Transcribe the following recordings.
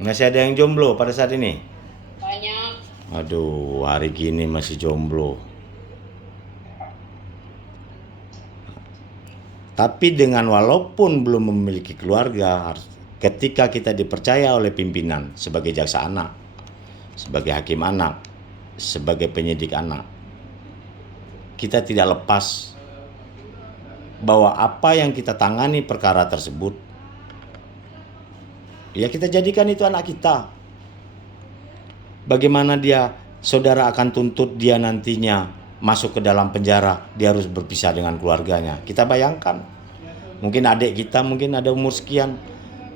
Masih ada yang jomblo pada saat ini? Banyak. Aduh, hari gini masih jomblo. Tapi dengan walaupun belum memiliki keluarga, ketika kita dipercaya oleh pimpinan sebagai jaksa anak, sebagai hakim anak, sebagai penyidik anak, kita tidak lepas bahwa apa yang kita tangani perkara tersebut, ya kita jadikan itu anak kita. Bagaimana saudara akan tuntut dia nantinya masuk ke dalam penjara, dia harus berpisah dengan keluarganya. Kita bayangkan, mungkin adik kita mungkin ada umur sekian,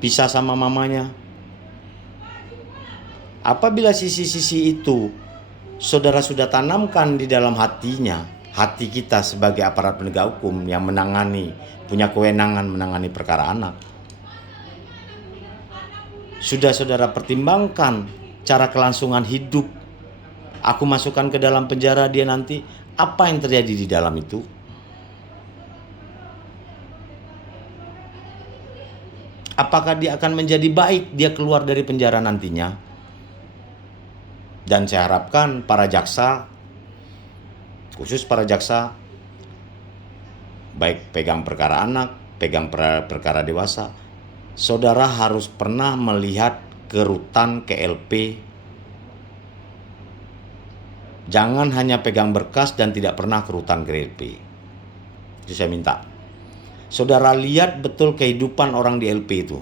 pisah sama mamanya. Apabila sisi-sisi itu saudara sudah tanamkan di dalam hatinya, hati kita sebagai aparat penegak hukum yang punya kewenangan menangani perkara anak, sudah saudara pertimbangkan cara kelangsungan hidup, aku masukkan ke dalam penjara dia nanti, apa yang terjadi di dalam itu? Apakah dia akan menjadi baik dia keluar dari penjara nantinya? Dan saya harapkan para jaksa, khusus para jaksa, baik pegang perkara anak, pegang perkara dewasa, saudara harus pernah melihat ke rutan, ke LP. Jangan hanya pegang berkas dan tidak pernah ke rutan, ke LP. Itu saya minta. Saudara lihat betul kehidupan orang di LP itu.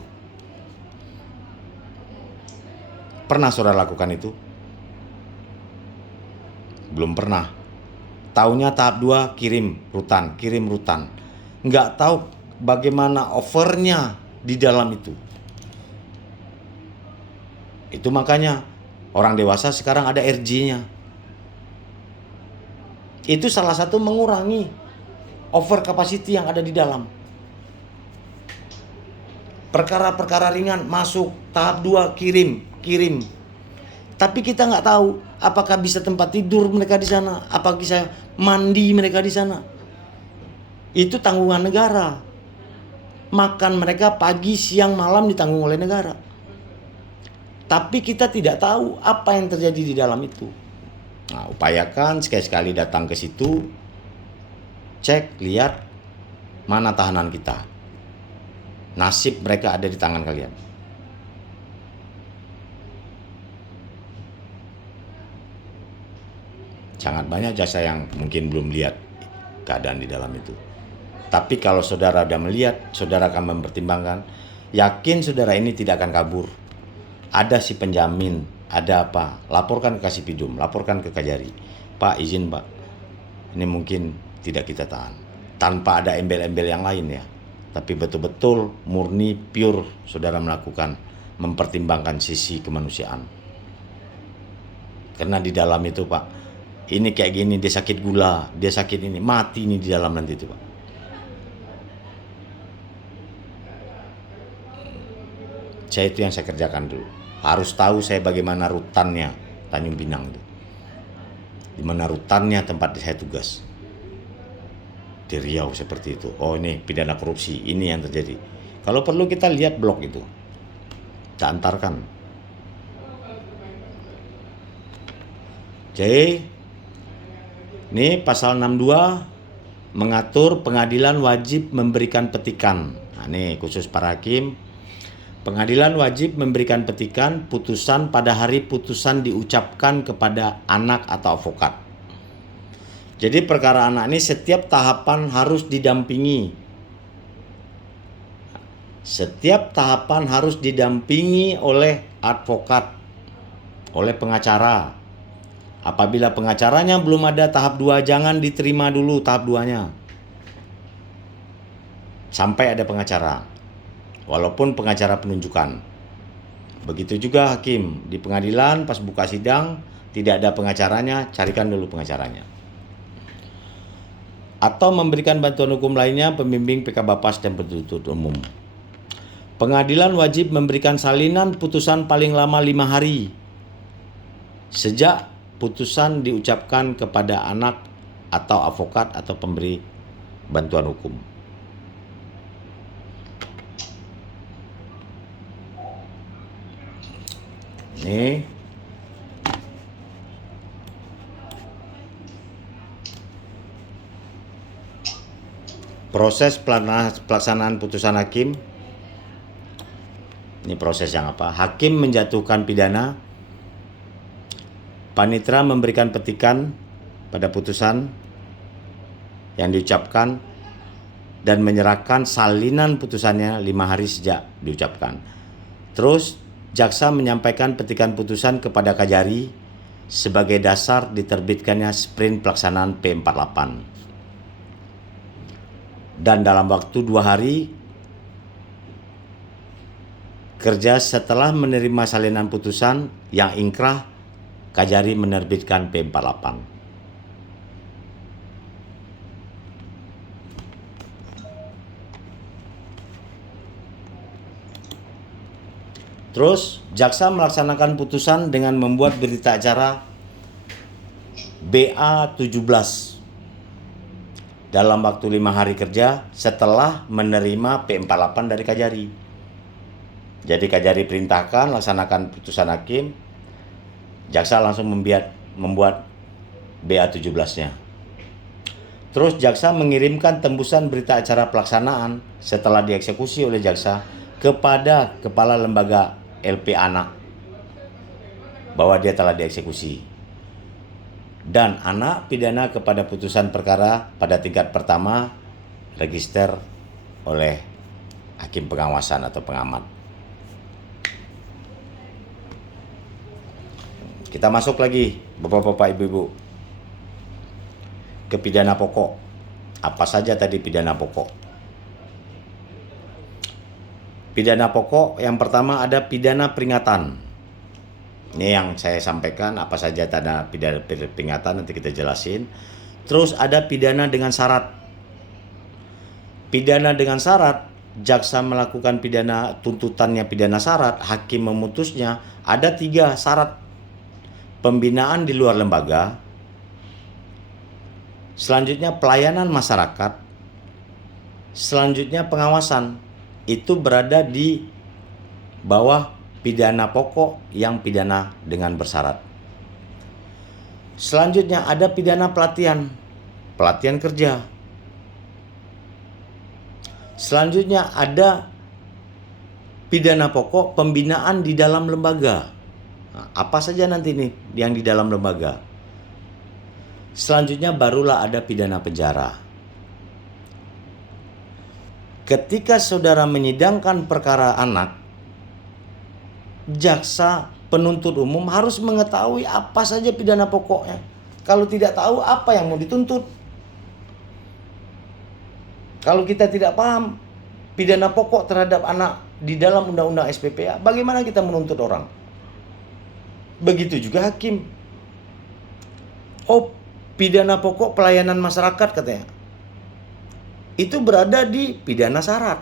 Pernah saudara lakukan itu? Belum pernah. Taunya tahap 2 kirim rutan. Nggak tahu bagaimana overnya di dalam itu. Itu makanya orang dewasa sekarang ada RJ-nya. Itu salah satu mengurangi over capacity yang ada di dalam. Perkara-perkara ringan masuk tahap 2 kirim. Tapi kita nggak tahu apakah bisa tempat tidur mereka di sana, apakah bisa mandi mereka di sana. Itu tanggungan negara. Makan mereka pagi, siang, malam ditanggung oleh negara. Tapi kita tidak tahu apa yang terjadi di dalam itu. Nah, upayakan sekali-sekali datang ke situ, cek, lihat mana tahanan kita. Nasib mereka ada di tangan kalian. Sangat banyak jaksa yang mungkin belum lihat keadaan di dalam itu. Tapi kalau saudara sudah melihat, saudara akan mempertimbangkan, yakin saudara ini tidak akan kabur. Ada si penjamin, ada apa, laporkan ke Kasipidum, laporkan ke Kajari. Pak, izin Pak, ini mungkin tidak kita tahan. Tanpa ada embel-embel yang lain ya. Tapi betul-betul murni, pure saudara melakukan, mempertimbangkan sisi kemanusiaan. Karena di dalam itu Pak, ini kayak gini, dia sakit gula, dia sakit ini, mati ini di dalam nanti itu Pak. Saya itu yang saya kerjakan dulu. Harus tahu saya bagaimana rutannya Tanjung Pinang itu. Di mana rutannya tempat saya tugas. Di Riau seperti itu. Oh ini pidana korupsi, ini yang terjadi. Kalau perlu kita lihat blok itu. Kita antarkan. Jadi ini pasal 62 mengatur pengadilan wajib memberikan petikan. Nah, ini khusus para hakim. Pengadilan wajib memberikan petikan putusan pada hari putusan diucapkan kepada anak atau advokat. Jadi perkara anak ini setiap tahapan harus didampingi. Setiap tahapan harus didampingi oleh advokat, oleh pengacara. Apabila pengacaranya belum ada tahap 2, jangan diterima dulu tahap 2-nya. Sampai ada pengacara. Walaupun pengacara penunjukan. Begitu juga hakim. Di pengadilan pas buka sidang tidak ada pengacaranya, carikan dulu pengacaranya. Atau memberikan bantuan hukum lainnya pembimbing PK Bapas dan penuntut umum. Pengadilan wajib memberikan salinan putusan paling lama 5 hari. Sejak putusan diucapkan kepada anak atau advokat atau pemberi bantuan hukum. Ini proses pelaksanaan putusan hakim. Ini proses yang apa? Hakim menjatuhkan pidana, panitera memberikan petikan pada putusan yang diucapkan dan menyerahkan salinan putusannya 5 hari sejak diucapkan. Terus jaksa menyampaikan petikan putusan kepada Kajari sebagai dasar diterbitkannya sprint pelaksanaan P48. Dan dalam waktu 2 hari kerja setelah menerima salinan putusan yang ingkrah, Kajari menerbitkan P48. Terus jaksa melaksanakan putusan dengan membuat berita acara BA17 dalam waktu 5 hari kerja setelah menerima P48 dari Kajari. Jadi Kajari perintahkan laksanakan putusan hakim, jaksa langsung membuat BA17-nya. Terus jaksa mengirimkan tembusan berita acara pelaksanaan setelah dieksekusi oleh jaksa kepada kepala lembaga LP anak bahwa dia telah dieksekusi. Dan anak pidana kepada putusan perkara pada tingkat pertama register oleh hakim pengawasan atau pengamat. Kita masuk lagi, Bapak-bapak, Ibu-ibu, ke pidana pokok. Apa saja tadi pidana pokok? Pidana pokok yang pertama ada pidana peringatan. Ini yang saya sampaikan, apa saja tanda pidana peringatan nanti kita jelasin. Terus ada pidana dengan syarat. Pidana dengan syarat, jaksa melakukan pidana tuntutannya pidana syarat, hakim memutusnya, ada 3 syarat. Pembinaan di luar lembaga, selanjutnya pelayanan masyarakat, selanjutnya pengawasan. Itu berada di bawah pidana pokok yang pidana dengan bersyarat. Selanjutnya ada pidana pelatihan kerja. Selanjutnya ada pidana pokok pembinaan di dalam lembaga. Nah, apa saja nanti nih yang di dalam lembaga. Selanjutnya barulah ada pidana penjara. Ketika saudara menyidangkan perkara anak, jaksa penuntut umum harus mengetahui apa saja pidana pokoknya. Kalau tidak tahu, apa yang mau dituntut? Kalau kita tidak paham pidana pokok terhadap anak di dalam undang-undang SPPA, bagaimana kita menuntut orang? Begitu juga hakim. Oh, pidana pokok pelayanan masyarakat katanya. Itu berada di pidana syarat.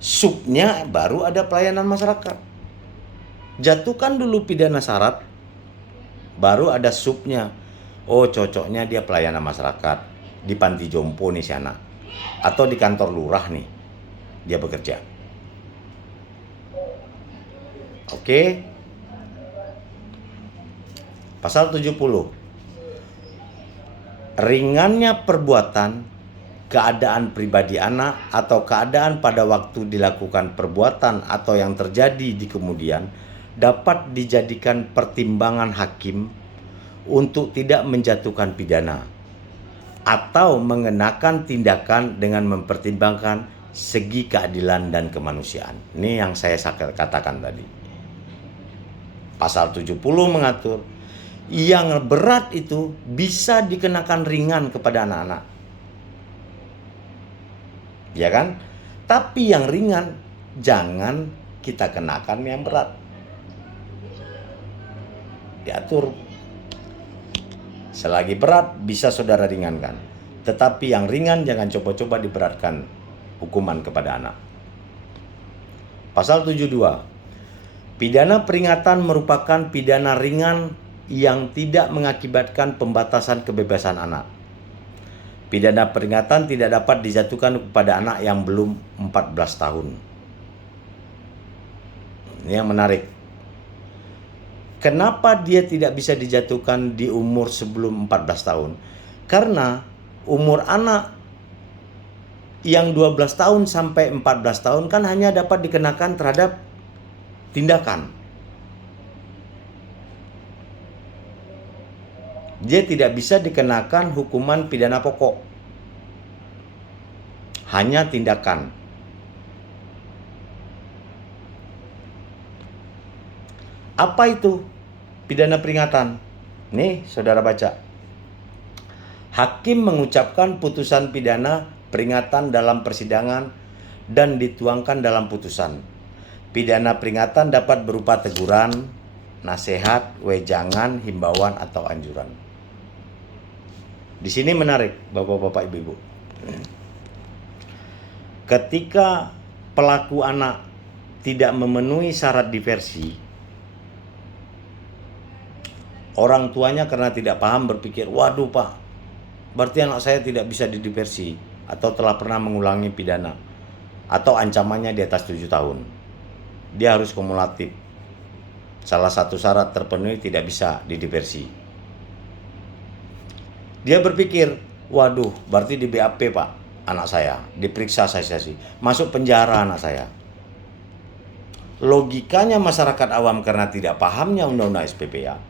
Subnya baru ada pelayanan masyarakat. Jatuhkan dulu pidana syarat, baru ada subnya. Oh, cocoknya dia pelayanan masyarakat. Di panti jompo nih si anak. Atau di kantor lurah nih dia bekerja. Oke. Pasal 70. Ringannya perbuatan, keadaan pribadi anak atau keadaan pada waktu dilakukan perbuatan atau yang terjadi di kemudian dapat dijadikan pertimbangan hakim untuk tidak menjatuhkan pidana atau mengenakan tindakan dengan mempertimbangkan segi keadilan dan kemanusiaan. Ini yang saya katakan tadi. Pasal 70 mengatur yang berat itu bisa dikenakan ringan kepada anak-anak. Ya kan? Tapi yang ringan jangan kita kenakan yang berat. Diatur. Selagi berat bisa saudara ringankan. Tetapi yang ringan jangan coba-coba diberatkan hukuman kepada anak. Pasal 72. Pidana peringatan merupakan pidana ringan yang tidak mengakibatkan pembatasan kebebasan anak. Pidana peringatan tidak dapat dijatuhkan kepada anak yang belum 14 tahun. Ini yang menarik. Kenapa dia tidak bisa dijatuhkan di umur sebelum 14 tahun? Karena umur anak yang 12 tahun sampai 14 tahun kan hanya dapat dikenakan terhadap tindakan. Dia tidak bisa dikenakan hukuman pidana pokok. Hanya tindakan. Apa itu pidana peringatan? Nih, saudara baca. Hakim mengucapkan putusan pidana peringatan dalam persidangan dan dituangkan dalam putusan. Pidana peringatan dapat berupa teguran, nasihat, wejangan, himbauan, atau anjuran. Di sini menarik, Bapak-bapak, Ibu-ibu. Ketika pelaku anak tidak memenuhi syarat diversi, orang tuanya karena tidak paham berpikir, waduh Pak, berarti anak saya tidak bisa didiversi atau telah pernah mengulangi pidana atau ancamannya di atas 7 tahun. Dia harus kumulatif. Salah satu syarat terpenuhi tidak bisa didiversi. Dia berpikir, waduh, berarti di BAP Pak, anak saya, diperiksa sih, masuk penjara anak saya. Logikanya masyarakat awam karena tidak pahamnya undang-undang SPPA,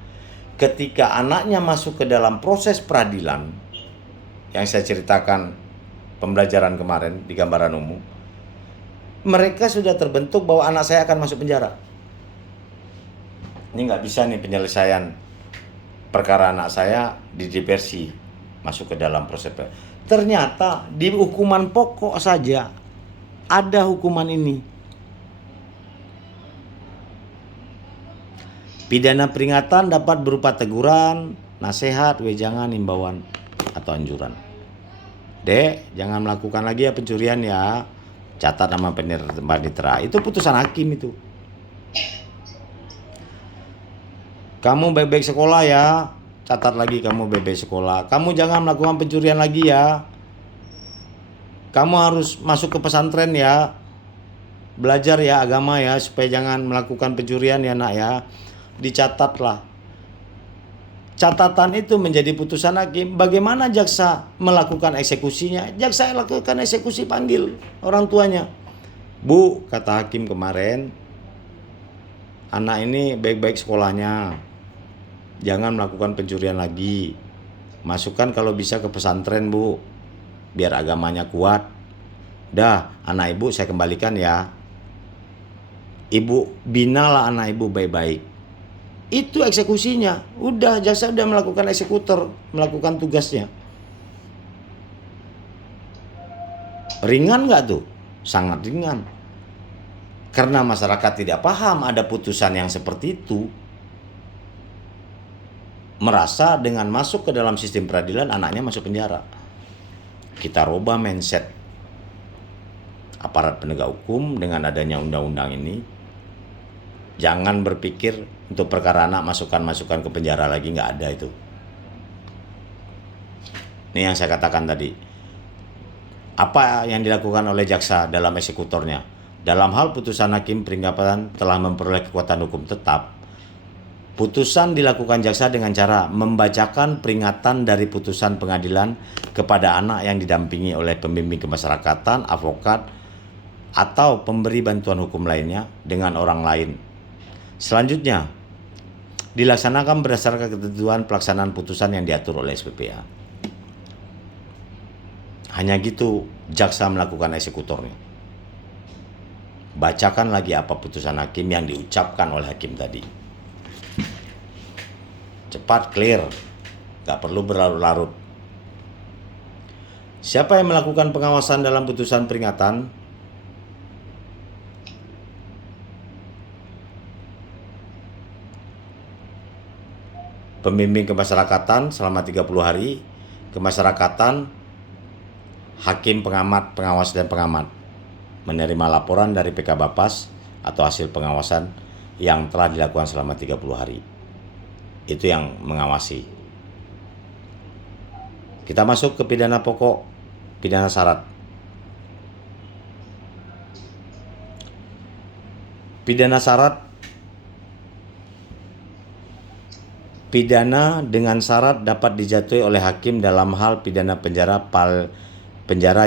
ketika anaknya masuk ke dalam proses peradilan, yang saya ceritakan pembelajaran kemarin di gambaran umum, mereka sudah terbentuk bahwa anak saya akan masuk penjara. Ini nggak bisa nih penyelesaian perkara anak saya didiversi masuk ke dalam proses. Ternyata di hukuman pokok saja ada hukuman ini. Pidana peringatan dapat berupa teguran, nasihat, wejangan, himbauan, atau anjuran. Dek, jangan melakukan lagi ya pencurian ya. Catat nama panitera. Itu putusan hakim itu. Kamu baik-baik sekolah ya. Catat lagi kamu baik-baik sekolah. Kamu jangan melakukan pencurian lagi ya. Kamu harus masuk ke pesantren ya. Belajar ya agama ya, supaya jangan melakukan pencurian ya nak ya. Dicatatlah. Catatan itu menjadi putusan hakim. Bagaimana jaksa melakukan eksekusinya? Jaksa lakukan eksekusi, panggil orang tuanya. Bu, kata hakim kemarin, anak ini baik-baik sekolahnya. Jangan melakukan pencurian lagi. Masukkan kalau bisa ke pesantren Bu, biar agamanya kuat. Dah, anak ibu saya kembalikan ya. Ibu binalah anak ibu baik-baik. Itu eksekusinya. Udah, jaksa udah melakukan eksekutor, melakukan tugasnya. Ringan nggak tuh? Sangat ringan. Karena masyarakat tidak paham ada putusan yang seperti itu. Merasa dengan masuk ke dalam sistem peradilan anaknya masuk penjara. Kita rubah mindset aparat penegak hukum dengan adanya undang-undang ini. Jangan berpikir untuk perkara anak masukkan ke penjara lagi, nggak ada itu. Ini yang saya katakan tadi. Apa yang dilakukan oleh jaksa dalam eksekutornya? Dalam hal putusan hakim peringatan telah memperoleh kekuatan hukum tetap, putusan dilakukan jaksa dengan cara membacakan peringatan dari putusan pengadilan kepada anak yang didampingi oleh pembimbing kemasyarakatan, advokat, atau pemberi bantuan hukum lainnya dengan orang lain. Selanjutnya, dilaksanakan berdasarkan ketentuan pelaksanaan putusan yang diatur oleh SPPA. Hanya gitu jaksa melakukan eksekutornya. Bacakan lagi apa putusan hakim yang diucapkan oleh hakim tadi. Cepat, clear, gak perlu berlarut-larut. Siapa yang melakukan pengawasan dalam putusan peringatan? Pembimbing kemasyarakatan selama 30 hari, kemasyarakatan, hakim, pengamat, pengawas, dan pengamat menerima laporan dari PK Bapas atau hasil pengawasan yang telah dilakukan selama 30 hari. Itu yang mengawasi. Kita masuk ke pidana pokok, pidana syarat. Pidana syarat. Pidana dengan syarat dapat dijatuhi oleh hakim dalam hal pidana penjara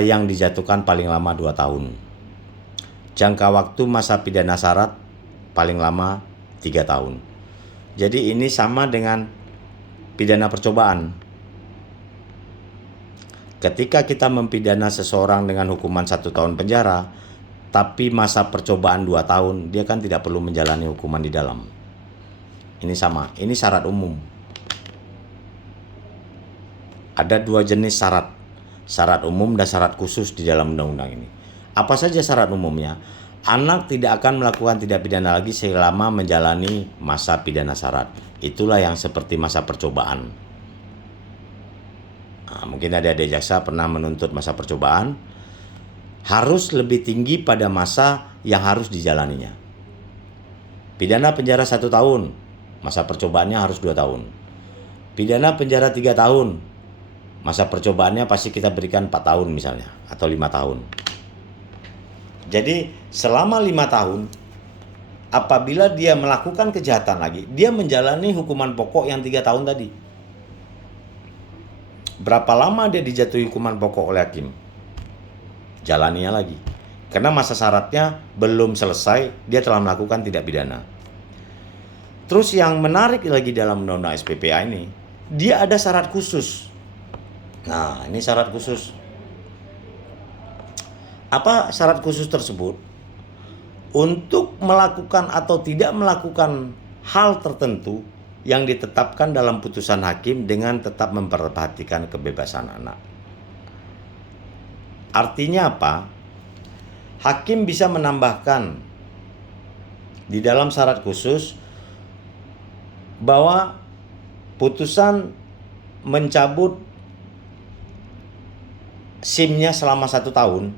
yang dijatuhkan paling lama 2 tahun. Jangka waktu masa pidana syarat paling lama 3 tahun. Jadi ini sama dengan pidana percobaan. Ketika kita mempidana seseorang dengan hukuman 1 tahun penjara, tapi masa percobaan 2 tahun, dia kan tidak perlu menjalani hukuman di dalam. Ini sama, ini syarat umum. Ada 2 jenis syarat. Syarat umum dan syarat khusus di dalam undang-undang ini. Apa saja syarat umumnya? Anak tidak akan melakukan tindak pidana lagi selama menjalani masa pidana syarat. Itulah yang seperti masa percobaan. Nah, mungkin adik-adik jaksa pernah menuntut masa percobaan. Harus lebih tinggi pada masa yang harus dijalaninya. Pidana penjara 1 tahun. Masa percobaannya harus 2 tahun. Pidana penjara 3 tahun. Masa percobaannya pasti kita berikan 4 tahun misalnya. Atau 5 tahun. Jadi selama 5 tahun, apabila dia melakukan kejahatan lagi, dia menjalani hukuman pokok yang 3 tahun tadi. Berapa lama dia dijatuhi hukuman pokok oleh hakim? Jalaninya lagi. Karena masa syaratnya belum selesai, dia telah melakukan tindak pidana. Terus yang menarik lagi dalam undang-undang SPPA ini, dia ada syarat khusus. Nah, ini syarat khusus. Apa syarat khusus tersebut? Untuk melakukan atau tidak melakukan hal tertentu yang ditetapkan dalam putusan hakim dengan tetap memperhatikan kebebasan anak. Artinya apa? Hakim bisa menambahkan di dalam syarat khusus bahwa putusan mencabut SIM-nya selama 1 tahun,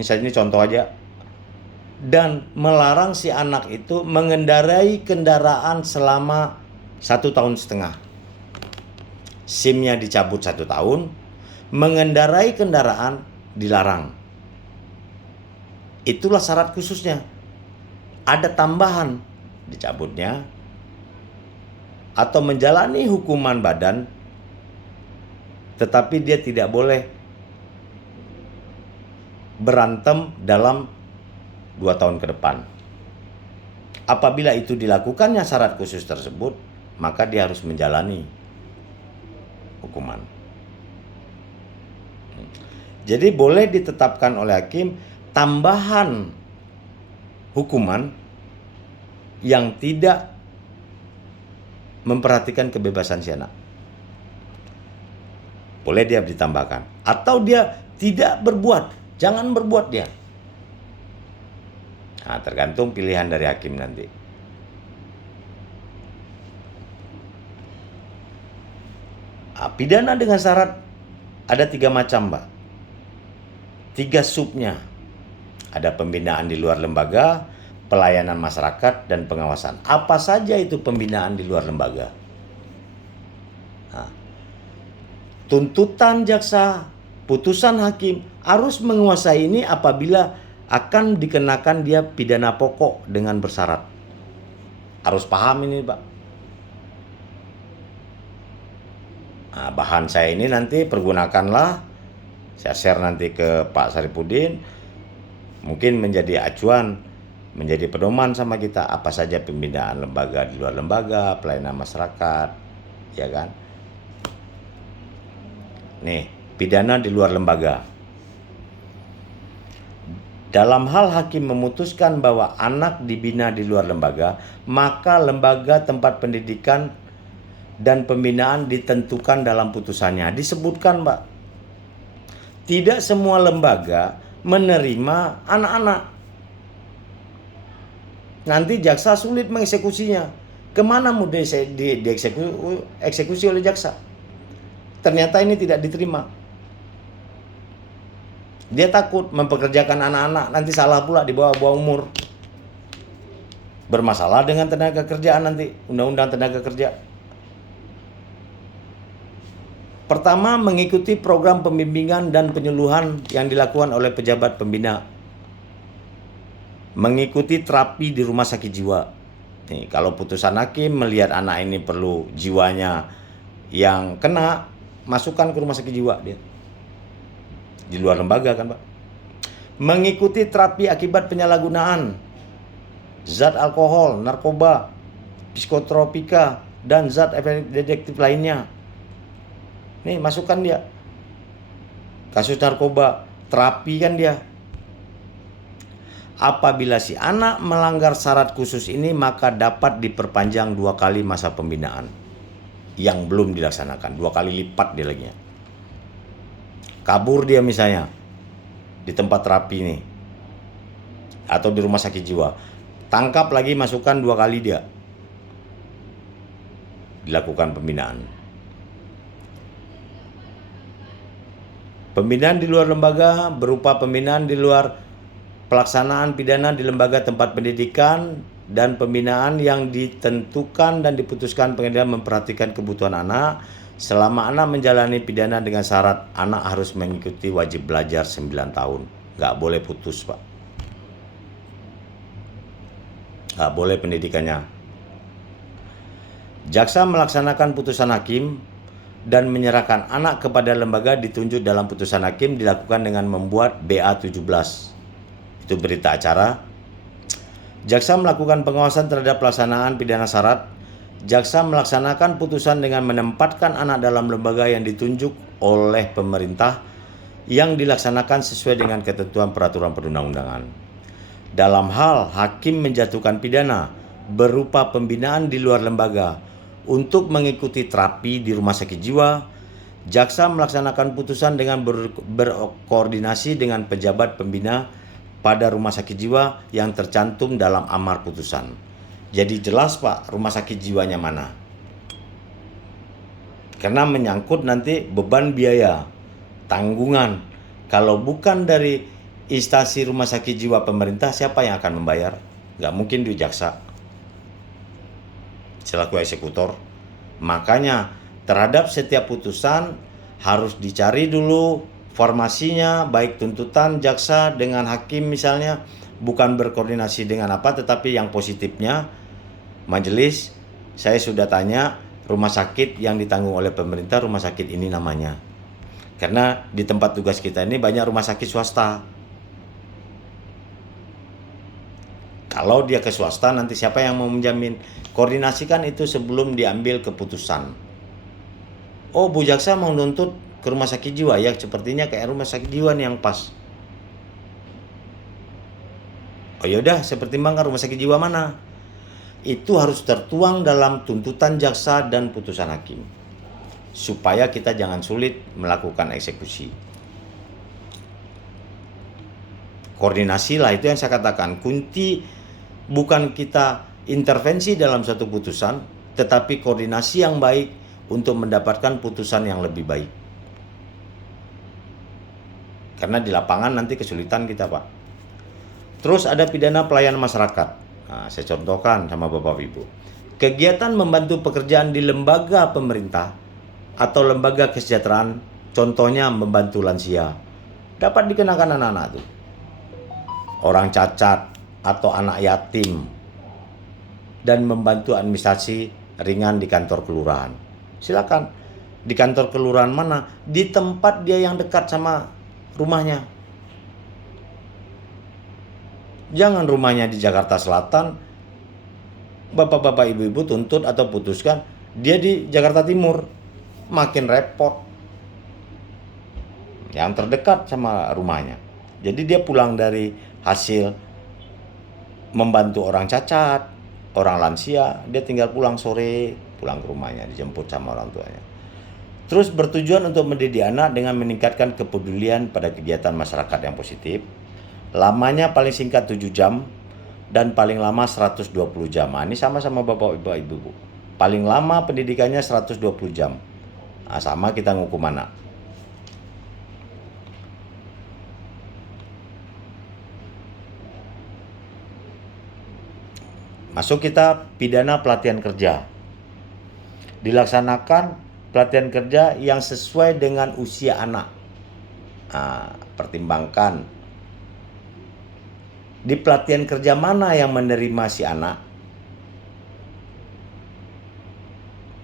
ini contoh aja, dan melarang si anak itu mengendarai kendaraan selama 1,5 tahun. SIM-nya dicabut 1 tahun, mengendarai kendaraan dilarang. Itulah syarat khususnya. Ada tambahan, dicabutnya atau menjalani hukuman badan, tetapi dia tidak boleh berantem dalam 2 tahun ke depan. Apabila itu dilakukannya syarat khusus tersebut, maka dia harus menjalani hukuman. Jadi boleh ditetapkan oleh hakim tambahan hukuman yang tidak memperhatikan kebebasan si anak. Boleh dia ditambahkan. Atau dia tidak berbuat. Jangan berbuat dia. Nah, tergantung pilihan dari hakim nanti. Nah, pidana dengan syarat ada 3 macam, Mbak. 3 subnya. Ada pembinaan di luar lembaga, pelayanan masyarakat, dan pengawasan. Apa saja itu pembinaan di luar lembaga? Nah, tuntutan jaksa, putusan hakim harus menguasai ini apabila akan dikenakan dia pidana pokok dengan bersyarat. Harus paham ini, Pak. Nah, bahan saya ini nanti pergunakanlah, saya share nanti ke Pak Saripudin, mungkin menjadi acuan, menjadi pedoman sama kita apa saja pembinaan lembaga di luar lembaga, pelayanan masyarakat, ya kan? Nih, pidana di luar lembaga. Dalam hal hakim memutuskan bahwa anak dibina di luar lembaga, maka lembaga tempat pendidikan dan pembinaan ditentukan dalam putusannya. Disebutkan, Pak, tidak semua lembaga menerima anak-anak. Nanti jaksa sulit mengeksekusinya. Kemana mau dieksekusi oleh jaksa? Ternyata ini tidak diterima. Dia takut mempekerjakan anak-anak, nanti salah pula di bawah umur. Bermasalah dengan tenaga kerjaan nanti, undang-undang tenaga kerja. Pertama, mengikuti program pembimbingan dan penyuluhan yang dilakukan oleh pejabat pembina. mengikuti terapi di rumah sakit jiwa. Nih, kalau putusan hakim melihat anak ini perlu jiwanya yang kena, masukkan ke rumah sakit jiwa dia. Di luar lembaga kan, Pak. Mengikuti terapi akibat penyalahgunaan zat alkohol, narkoba, psikotropika, dan zat efek detektif lainnya. Nih, masukkan dia. Kasus narkoba, terapi kan dia. Apabila si anak melanggar syarat khusus ini, maka dapat diperpanjang 2 kali masa pembinaan yang belum dilaksanakan, 2 kali lipat dia lagi. Kabur dia misalnya di tempat terapi ini atau di rumah sakit jiwa, tangkap lagi, masukkan 2 kali dia, dilakukan pembinaan. Pembinaan di luar lembaga berupa pembinaan di luar pelaksanaan pidana di lembaga tempat pendidikan, dan pembinaan yang ditentukan dan diputuskan pengadilan memperhatikan kebutuhan anak selama anak menjalani pidana dengan syarat anak harus mengikuti wajib belajar 9 tahun. Nggak boleh putus, Pak. Nggak boleh pendidikannya. Jaksa melaksanakan putusan hakim dan menyerahkan anak kepada lembaga ditunjuk dalam putusan hakim dilakukan dengan membuat BA 17. Itu berita acara. Jaksa melakukan pengawasan terhadap pelaksanaan pidana syarat. Jaksa melaksanakan putusan dengan menempatkan anak dalam lembaga yang ditunjuk oleh pemerintah yang dilaksanakan sesuai dengan ketentuan peraturan perundang-undangan. Dalam hal hakim menjatuhkan pidana berupa pembinaan di luar lembaga untuk mengikuti terapi di rumah sakit jiwa, jaksa melaksanakan putusan dengan berkoordinasi dengan pejabat pembina pada rumah sakit jiwa yang tercantum dalam amar putusan. Jadi jelas, Pak, rumah sakit jiwanya mana. Karena menyangkut nanti beban biaya, tanggungan. Kalau bukan dari instansi rumah sakit jiwa pemerintah, siapa yang akan membayar? Nggak mungkin duit jaksa selaku eksekutor. Makanya terhadap setiap putusan harus dicari dulu formasinya, baik tuntutan jaksa dengan hakim misalnya, bukan berkoordinasi dengan apa, tetapi yang positifnya majelis, saya sudah tanya rumah sakit yang ditanggung oleh pemerintah, rumah sakit ini namanya. Karena di tempat tugas kita ini banyak rumah sakit swasta. Kalau dia ke swasta, nanti siapa yang mau menjamin? Koordinasikan itu sebelum diambil keputusan. Oh, Bu Jaksa mau nuntut ke rumah sakit jiwa, ya sepertinya kayak rumah sakit jiwa nih yang pas. Oh yaudah, saya pertimbangkan rumah sakit jiwa mana. Itu harus tertuang dalam tuntutan jaksa dan putusan hakim, supaya kita jangan sulit melakukan eksekusi. Koordinasi lah, itu yang saya katakan. Kunci bukan kita intervensi dalam satu putusan, tetapi koordinasi yang baik untuk mendapatkan putusan yang lebih baik. Karena di lapangan nanti kesulitan kita, Pak. Terus ada pidana pelayanan masyarakat. Nah, saya contohkan sama Bapak Ibu. Kegiatan membantu pekerjaan di lembaga pemerintah atau lembaga kesejahteraan, contohnya membantu lansia, dapat dikenakan anak-anak tuh. Orang cacat atau anak yatim, dan membantu administrasi ringan di kantor kelurahan. Silakan. Di kantor kelurahan mana? Di tempat dia yang dekat sama rumahnya. Jangan rumahnya di Jakarta Selatan, bapak-bapak ibu-ibu tuntut atau putuskan dia di Jakarta Timur, makin repot. Yang terdekat sama rumahnya. Jadi dia pulang dari hasil membantu orang cacat, orang lansia, dia tinggal pulang sore, pulang ke rumahnya, dijemput sama orang tuanya. Terus bertujuan untuk mendidik anak dengan meningkatkan kepedulian pada kegiatan masyarakat yang positif. Lamanya paling singkat 7 jam dan paling lama 120 jam. Nah, ini sama-sama Bapak Ibu. Paling lama pendidikannya 120 jam. Nah, sama kita ngukum anak. Masuk kita pidana pelatihan kerja. Dilaksanakan pelatihan kerja yang sesuai dengan usia anak. Nah, pertimbangkan Di pelatihan kerja mana yang menerima si anak?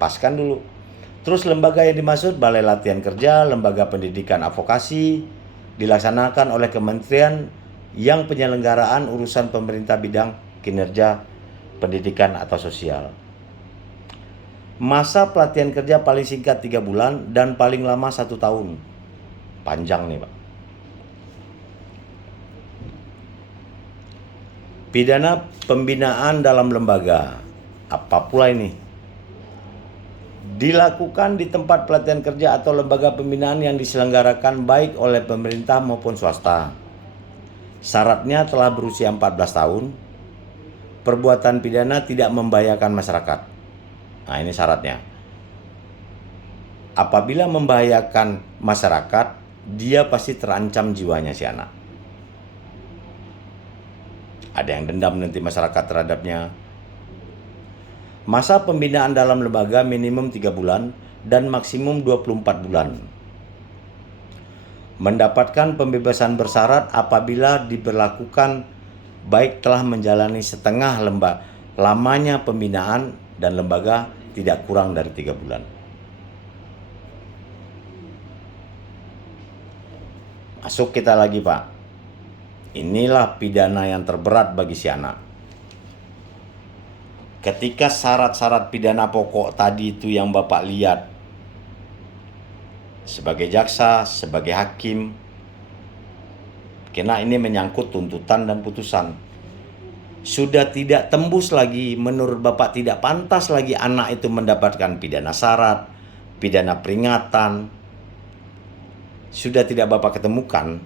Paskan dulu. Terus lembaga yang dimaksud Balai Latihan Kerja, Lembaga Pendidikan Advokasi, dilaksanakan oleh kementerian yang penyelenggaraan urusan pemerintah bidang kinerja pendidikan atau sosial. Masa pelatihan kerja paling singkat 3 bulan dan paling lama 1 tahun. Panjang nih Pak. Pidana pembinaan dalam lembaga. Apa pula ini? Dilakukan di tempat pelatihan kerja atau lembaga pembinaan yang diselenggarakan baik oleh pemerintah maupun swasta. Syaratnya telah berusia 14 tahun. Perbuatan pidana tidak membahayakan masyarakat. Nah, ini syaratnya. Apabila membahayakan masyarakat, dia pasti terancam jiwanya si anak. Ada yang dendam nanti masyarakat terhadapnya. Masa pembinaan dalam lembaga minimum 3 bulan dan maksimum 24 bulan. Mendapatkan pembebasan bersyarat apabila diberlakukan baik telah menjalani setengah lamanya pembinaan dan lembaga tidak kurang dari 3 bulan. Masuk kita lagi Pak. Inilah pidana yang terberat bagi si anak. Ketika syarat-syarat pidana pokok tadi itu yang Bapak lihat, sebagai jaksa, sebagai hakim, karena ini menyangkut tuntutan dan putusan, sudah tidak tembus lagi, menurut Bapak tidak pantas lagi anak itu mendapatkan pidana syarat, pidana peringatan, sudah tidak Bapak ketemukan,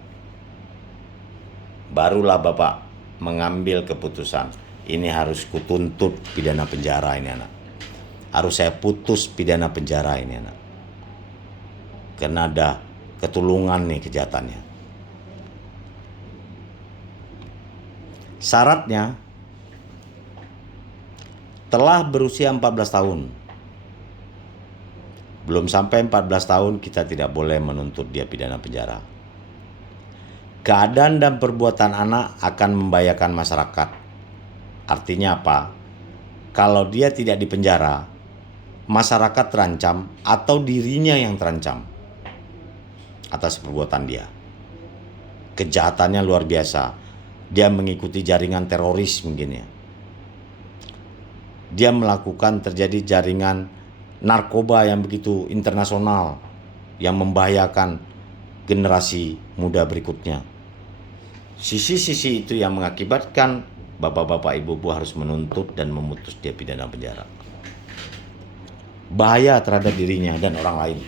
barulah Bapak mengambil keputusan. Ini harus kutuntut pidana penjara ini anak. Harus saya putus pidana penjara ini anak. Karena ada ketulungan nih kejahatannya. Syaratnya telah berusia 14 tahun. Belum sampai 14 tahun kita tidak boleh menuntut dia pidana penjara. Keadaan dan perbuatan anak akan membahayakan masyarakat. Artinya apa? Kalau dia tidak dipenjara, masyarakat terancam atau dirinya yang terancam atas perbuatan dia. Kejahatannya luar biasa. Dia mengikuti jaringan teroris mungkin ya. Dia melakukan terjadi jaringan narkoba yang begitu internasional yang membahayakan generasi muda berikutnya. Sisi-sisi itu yang mengakibatkan bapak-bapak ibu-ibu harus menuntut dan memutus dia pidana penjara. Bahaya terhadap dirinya dan orang lain.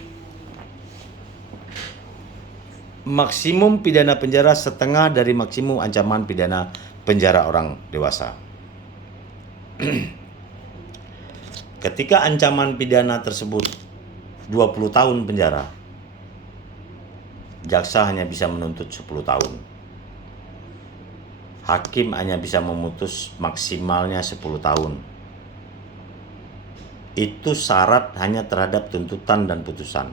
Maksimum pidana penjara setengah dari maksimum ancaman pidana penjara orang dewasa. Ketika ancaman pidana tersebut 20 tahun penjara, jaksa hanya bisa menuntut 10 tahun. Hakim hanya bisa memutus maksimalnya 10 tahun. Itu syarat hanya terhadap tuntutan dan putusan.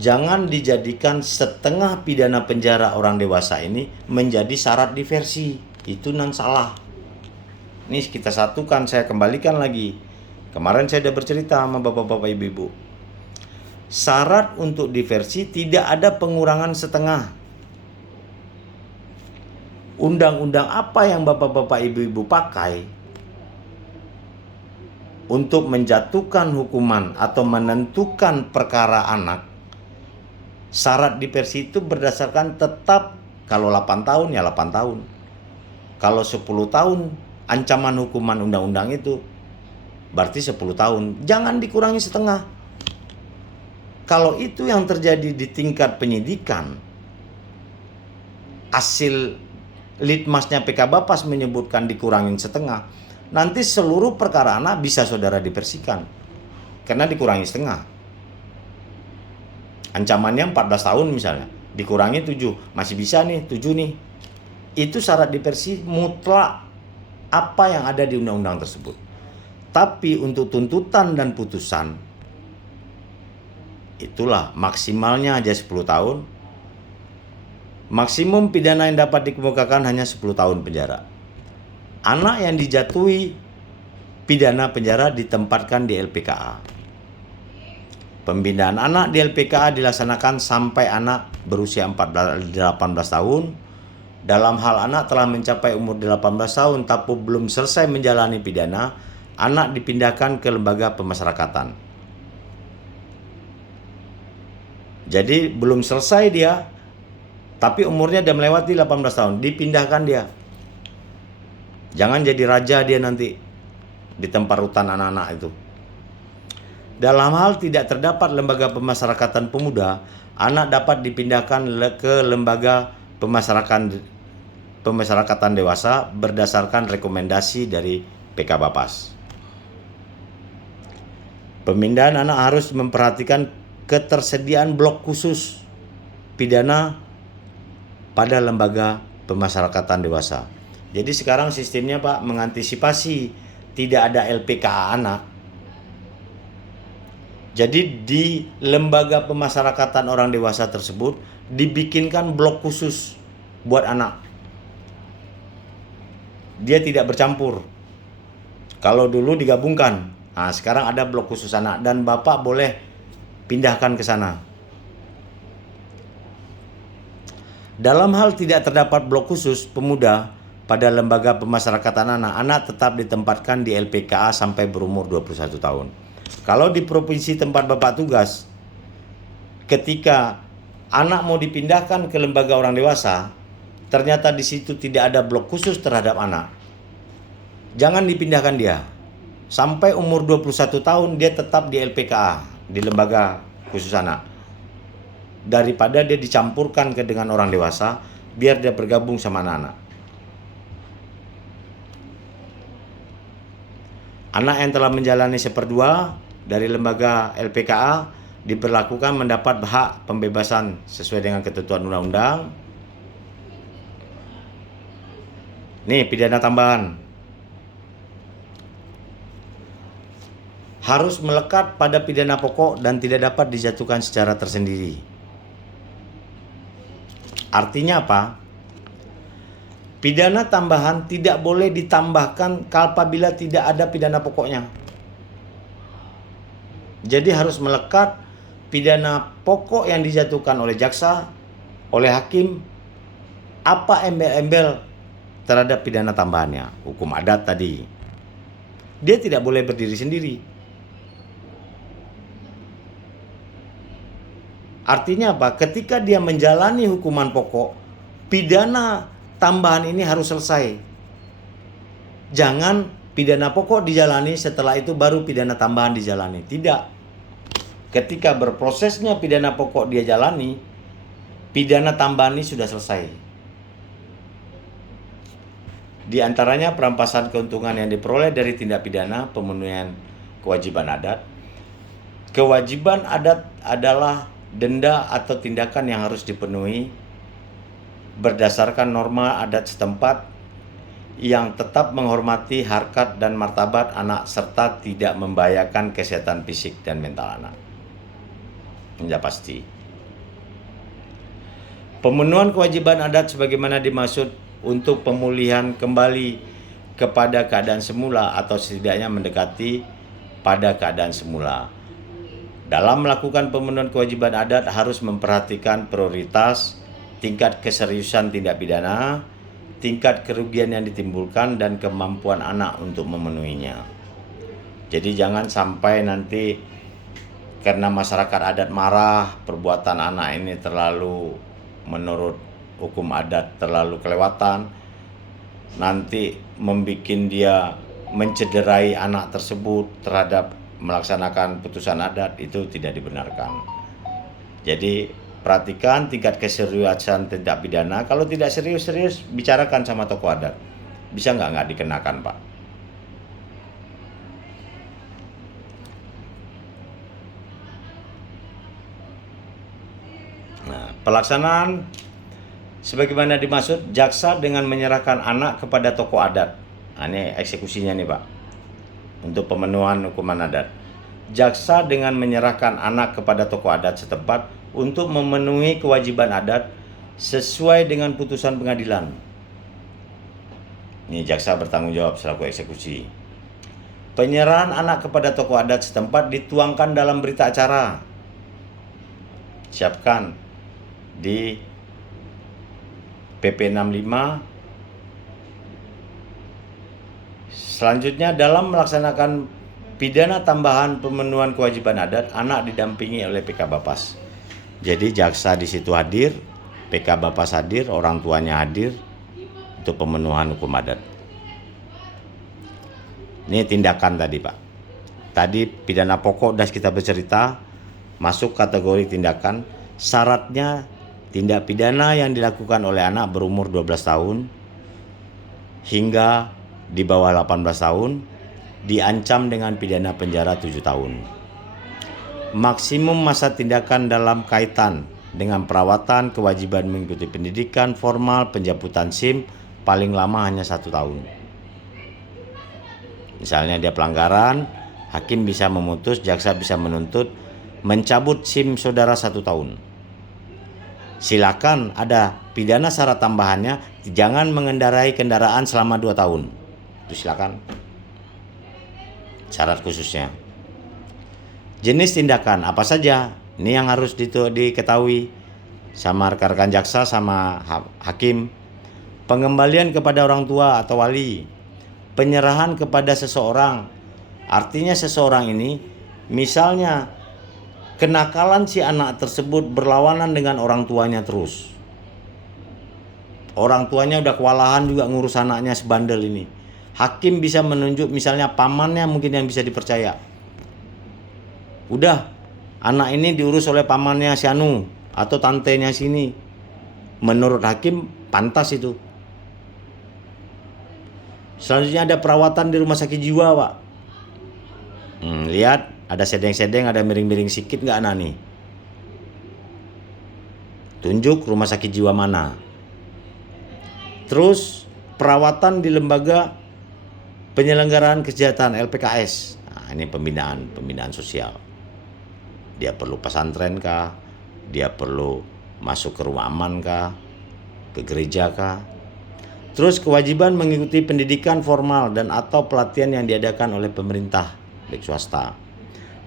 Jangan dijadikan setengah pidana penjara orang dewasa ini menjadi syarat diversi. Itu nan salah. Ini kita satukan, saya kembalikan lagi. Kemarin saya sudah bercerita sama bapak-bapak ibu-ibu. Syarat untuk diversi tidak ada pengurangan setengah. Undang-undang apa yang bapak-bapak ibu-ibu pakai untuk menjatuhkan hukuman atau menentukan perkara anak, syarat diversi itu berdasarkan tetap kalau 8 tahun ya 8 tahun. Kalau 10 tahun ancaman hukuman undang-undang itu berarti 10 tahun. Jangan dikurangi setengah. Kalau itu yang terjadi di tingkat penyidikan, hasil litmasnya PK Bapas menyebutkan dikurangin setengah, nanti seluruh perkara anak bisa saudara diversikan karena dikurangi setengah. Ancamannya 14 tahun misalnya, dikurangi 7, masih bisa nih 7 nih. Itu syarat diversi mutlak apa yang ada di undang-undang tersebut. Tapi untuk tuntutan dan putusan, itulah maksimalnya aja 10 tahun. Maksimum pidana yang dapat dikemukakan hanya 10 tahun penjara. Anak yang dijatuhi pidana penjara ditempatkan di LPKA. Pembinaan anak di LPKA dilaksanakan sampai anak berusia 18 tahun. Dalam hal anak telah mencapai umur 18 tahun tapi belum selesai menjalani pidana, anak dipindahkan ke lembaga pemasyarakatan. Jadi belum selesai dia, tapi umurnya udah melewati 18 tahun, dipindahkan dia. Jangan jadi raja dia nanti di tempat rutan anak-anak itu. Dalam hal tidak terdapat lembaga pemasyarakatan pemuda, anak dapat dipindahkan ke lembaga pemasyarakatan dewasa berdasarkan rekomendasi dari PK Bapas. Pemindahan anak harus memperhatikan ketersediaan blok khusus pidana pada lembaga pemasyarakatan dewasa. Jadi sekarang sistemnya Pak, mengantisipasi tidak ada LPKA anak. Jadi di lembaga pemasyarakatan orang dewasa tersebut dibikinkan blok khusus buat anak. Dia tidak bercampur. Kalau dulu digabungkan, nah sekarang ada blok khusus anak dan bapak boleh pindahkan ke sana. Dalam hal tidak terdapat blok khusus pemuda pada lembaga pemasyarakatan anak, anak tetap ditempatkan di LPKA sampai berumur 21 tahun. Kalau di provinsi tempat bapak tugas, ketika anak mau dipindahkan ke lembaga orang dewasa, ternyata di situ tidak ada blok khusus terhadap anak, jangan dipindahkan dia. Sampai umur 21 tahun dia tetap di LPKA, di lembaga khusus anak. Daripada dia dicampurkan dengan orang dewasa, biar dia bergabung sama anak-anak. Anak yang telah menjalani 1/2 dari lembaga LPKA diberlakukan mendapat hak pembebasan sesuai dengan ketentuan undang-undang. Nih, pidana tambahan. Harus melekat pada pidana pokok dan tidak dapat dijatuhkan secara tersendiri. Artinya apa? Pidana tambahan tidak boleh ditambahkan apabila tidak ada pidana pokoknya. Jadi harus melekat pidana pokok yang dijatuhkan oleh jaksa, oleh hakim, apa embel-embel terhadap pidana tambahannya. Hukum adat tadi. Dia tidak boleh berdiri sendiri. Artinya apa? Ketika dia menjalani hukuman pokok, pidana tambahan ini harus selesai. Jangan pidana pokok dijalani, setelah itu baru pidana tambahan dijalani. Tidak. Ketika berprosesnya pidana pokok dia jalani, pidana tambahan ini sudah selesai. Di antaranya perampasan keuntungan yang diperoleh dari tindak pidana pemenuhan kewajiban adat. Kewajiban adat adalah denda atau tindakan yang harus dipenuhi berdasarkan norma adat setempat yang tetap menghormati harkat dan martabat anak serta tidak membahayakan kesehatan fisik dan mental anak. Ya pasti. Pemenuhan kewajiban adat sebagaimana dimaksud untuk pemulihan kembali kepada keadaan semula atau setidaknya mendekati pada keadaan semula. Dalam melakukan pemenuhan kewajiban adat harus memperhatikan prioritas, tingkat keseriusan tindak pidana, tingkat kerugian yang ditimbulkan, dan kemampuan anak untuk memenuhinya. Jadi jangan sampai nanti karena masyarakat adat marah, perbuatan anak ini terlalu menurut hukum adat terlalu kelewatan, nanti membuat dia mencederai anak tersebut terhadap melaksanakan putusan adat, itu tidak dibenarkan. Jadi perhatikan tingkat keseriusan tindak pidana. Kalau tidak serius-serius, bicarakan sama tokoh adat. Bisa nggak dikenakan, Pak? Nah, pelaksanaan sebagaimana dimaksud, jaksa dengan menyerahkan anak kepada tokoh adat. Nah, ini eksekusinya nih, Pak. Untuk pemenuhan hukuman adat. Jaksa dengan menyerahkan anak kepada tokoh adat setempat untuk memenuhi kewajiban adat sesuai dengan putusan pengadilan. Ini jaksa bertanggung jawab selaku eksekusi. Penyerahan anak kepada tokoh adat setempat dituangkan dalam berita acara. Siapkan di PP 65. Selanjutnya, dalam melaksanakan pidana tambahan pemenuhan kewajiban adat, anak didampingi oleh PK Bapas. Jadi jaksa di situ hadir, PK Bapas hadir, orang tuanya hadir untuk pemenuhan hukum adat. Ini tindakan tadi, Pak. Tadi pidana pokok das kita bercerita masuk kategori tindakan. Syaratnya tindak pidana yang dilakukan oleh anak berumur 12 tahun hingga di bawah 18 tahun diancam dengan pidana penjara 7 tahun. Maksimum masa tindakan dalam kaitan dengan perawatan, kewajiban mengikuti pendidikan formal, penjemputan SIM paling lama hanya 1 tahun. Misalnya dia pelanggaran, hakim bisa memutus, jaksa bisa menuntut mencabut SIM saudara 1 tahun. Silakan ada pidana syarat tambahannya, jangan mengendarai kendaraan selama 2 tahun. Itu silakan. Syarat khususnya. Jenis tindakan apa saja? Ini yang harus diketahui sama rekan-rekan jaksa sama hakim. Pengembalian kepada orang tua atau wali. Penyerahan kepada seseorang. Artinya seseorang ini misalnya kenakalan si anak tersebut berlawanan dengan orang tuanya terus. Orang tuanya udah kewalahan juga ngurus anaknya sebandel ini. Hakim bisa menunjuk misalnya pamannya mungkin yang bisa dipercaya. Udah, anak ini diurus oleh pamannya si Anu atau tantenya sini. Menurut hakim pantas itu. Selanjutnya ada perawatan di rumah sakit jiwa, Pak. Lihat, ada sedeng-sedeng, ada miring-miring sikit nggak anak nih? Tunjuk rumah sakit jiwa mana. Terus perawatan di lembaga penyelenggaraan kesejahteraan LPKS. Nah, ini pembinaan sosial. Dia perlu pesantren kah? Dia perlu masuk ke rumah aman kah? Ke gereja kah? Terus kewajiban mengikuti pendidikan formal dan atau pelatihan yang diadakan oleh pemerintah, baik swasta.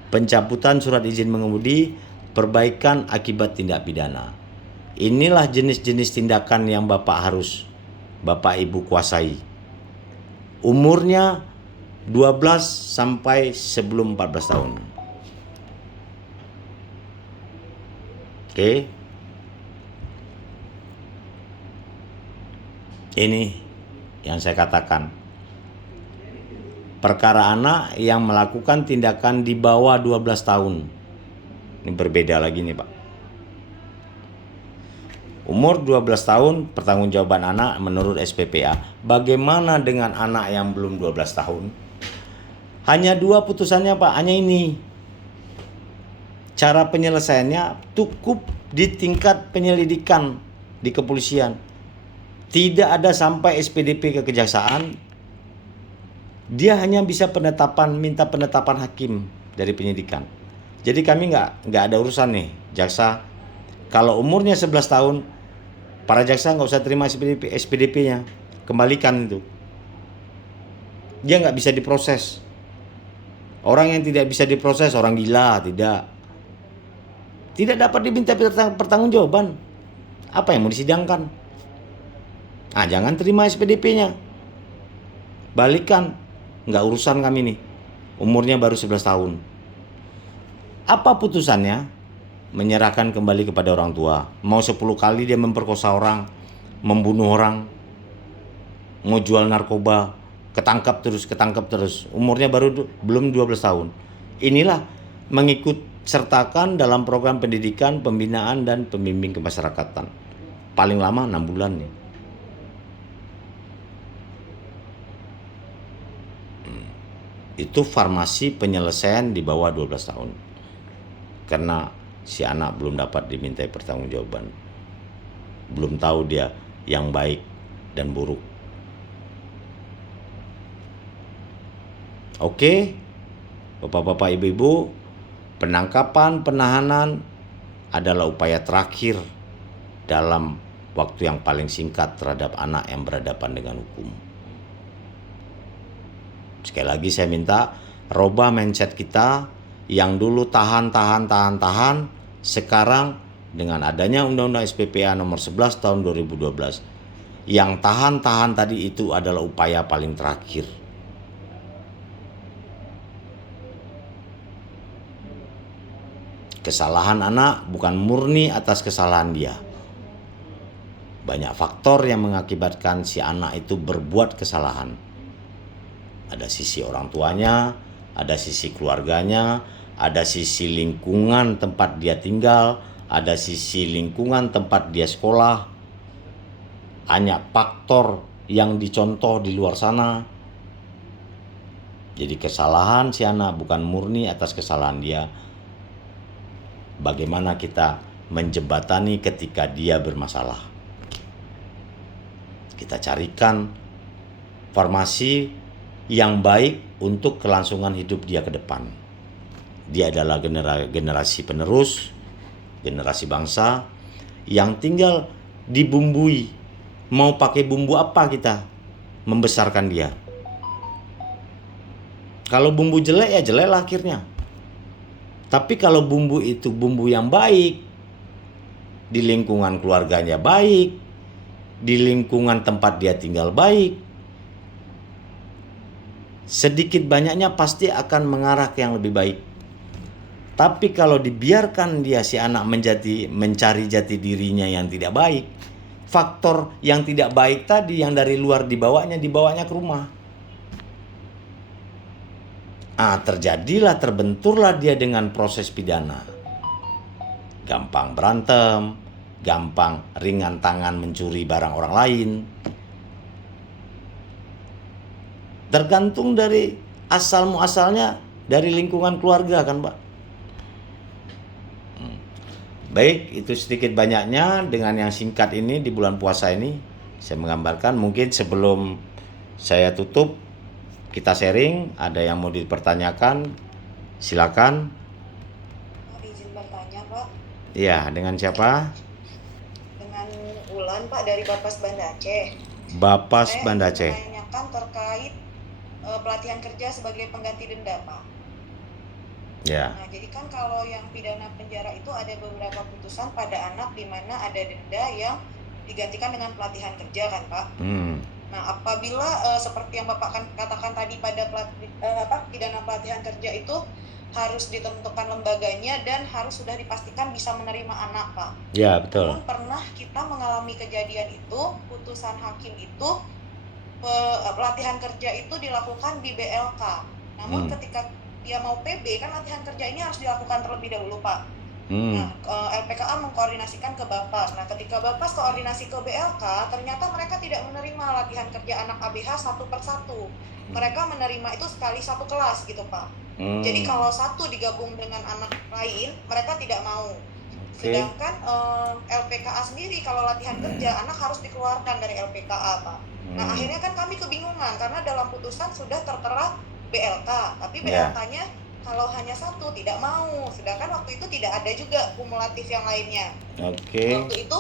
Pencabutan surat izin mengemudi, perbaikan akibat tindak pidana. Inilah jenis-jenis tindakan yang Bapak Ibu kuasai. Umurnya 12 sampai sebelum 14 tahun. Oke. Ini yang saya katakan. Perkara anak yang melakukan tindakan di bawah 12 tahun. Ini berbeda lagi nih, Pak. Umur 12 tahun pertanggungjawaban anak menurut SPPA. Bagaimana dengan anak yang belum 12 tahun? Hanya 2 putusannya, Pak, hanya ini. Cara penyelesaiannya cukup di tingkat penyelidikan di kepolisian. Tidak ada sampai SPDP ke kejaksaan. Dia hanya bisa minta penetapan hakim dari penyidikan. Jadi kami nggak ada urusan nih, jaksa. Kalau umurnya 11 tahun, para jaksa nggak usah terima SPDP-nya, kembalikan itu. Dia nggak bisa diproses. Orang yang tidak bisa diproses, orang gila, tidak dapat diminta pertanggungjawaban. Apa yang mau disidangkan? Nah, jangan terima SPDP-nya. Balikan, nggak urusan kami nih. Umurnya baru 11 tahun. Apa putusannya? Menyerahkan kembali kepada orang tua. Mau 10 kali dia memperkosa orang, membunuh orang, mau jual narkoba, ketangkap terus. Umurnya belum 12 tahun. Inilah mengikut sertakan dalam program pendidikan, pembinaan, dan pembimbing kemasyarakatan. Paling lama 6 bulan nih. Itu farmasi penyelesaian di bawah 12 tahun. Karena si anak belum dapat dimintai pertanggungjawaban. Belum tahu dia yang baik dan buruk. Oke, Bapak-bapak, Ibu-ibu, penangkapan, penahanan adalah upaya terakhir dalam waktu yang paling singkat terhadap anak yang berhadapan dengan hukum. Sekali lagi saya minta robah mindset kita yang dulu tahan, sekarang dengan adanya Undang-Undang SPPA nomor 11 tahun 2012, yang tahan tadi itu adalah upaya paling terakhir. Kesalahan anak bukan murni atas kesalahan dia. Banyak faktor yang mengakibatkan si anak itu berbuat kesalahan. Ada sisi orang tuanya, ada sisi keluarganya, ada sisi lingkungan tempat dia tinggal, ada sisi lingkungan tempat dia sekolah. Banyak faktor yang dicontoh di luar sana. Jadi kesalahan si anak bukan murni atas kesalahan dia. Bagaimana kita menjembatani ketika dia bermasalah. Kita carikan formasi yang baik untuk kelangsungan hidup dia ke depan. Dia adalah generasi penerus, generasi bangsa yang tinggal dibumbui. Mau pakai bumbu apa kita membesarkan dia? Kalau bumbu jelek ya jelek lah akhirnya. Tapi kalau bumbu itu bumbu yang baik, di lingkungan keluarganya baik, di lingkungan tempat dia tinggal baik, sedikit banyaknya pasti akan mengarah ke yang lebih baik. Tapi kalau dibiarkan dia si anak mencari jati dirinya yang tidak baik, faktor yang tidak baik tadi yang dari luar dibawanya ke rumah. Terbenturlah dia dengan proses pidana. Gampang berantem, gampang ringan tangan mencuri barang orang lain. Tergantung dari asal muasalnya dari lingkungan keluarga kan, Pak. Baik, itu sedikit banyaknya dengan yang singkat ini di bulan puasa ini saya menggambarkan. Mungkin sebelum saya tutup kita sharing, ada yang mau dipertanyakan, silakan. Izin bertanya, Pak. Iya, dengan siapa? Dengan Ulan, Pak, dari Bapas Banda Aceh. Bapas Banda Aceh. Saya menanyakan terkait pelatihan kerja sebagai pengganti denda, Pak. Ya. Nah, jadi kan kalau yang pidana penjara itu ada beberapa putusan pada anak di mana ada denda yang digantikan dengan pelatihan kerja kan, Pak? Nah, apabila seperti yang Bapak katakan tadi pada pidana pelatihan kerja itu harus ditentukan lembaganya dan harus sudah dipastikan bisa menerima anak, Pak. Ya, betul. Namun pernah kita mengalami kejadian itu, putusan hakim itu pelatihan kerja itu dilakukan di BLK. Namun ketika dia mau PB kan latihan kerja ini harus dilakukan terlebih dahulu, Pak. Nah, LPKA mengkoordinasikan ke Bapas. Nah, ketika Bapas koordinasi ke BLK, ternyata mereka tidak menerima latihan kerja anak ABH satu persatu. Mereka menerima itu sekali satu kelas gitu, Pak. Jadi kalau satu digabung dengan anak lain, mereka tidak mau. Sedangkan LPKA sendiri kalau latihan kerja anak harus dikeluarkan dari LPKA, Pak. Nah, akhirnya kan kami kebingungan karena dalam putusan sudah tertera BLK, tapi BLK-nya kalau hanya satu tidak mau, sedangkan waktu itu tidak ada juga kumulatif yang lainnya. Waktu itu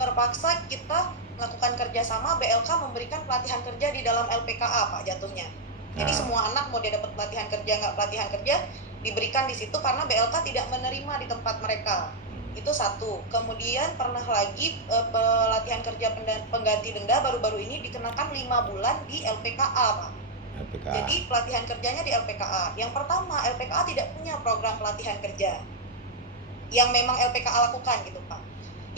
terpaksa kita melakukan kerjasama, BLK memberikan pelatihan kerja di dalam LPKA, Pak, jatuhnya. Jadi semua anak mau dia dapat pelatihan kerja nggak pelatihan kerja diberikan di situ karena BLK tidak menerima di tempat mereka. Itu satu. Kemudian pernah lagi pelatihan kerja pengganti denda baru-baru ini dikenakan 5 bulan di LPKA, Pak. Jadi pelatihan kerjanya di LPKA. Yang pertama, LPKA tidak punya program pelatihan kerja yang memang LPKA lakukan gitu, Pak.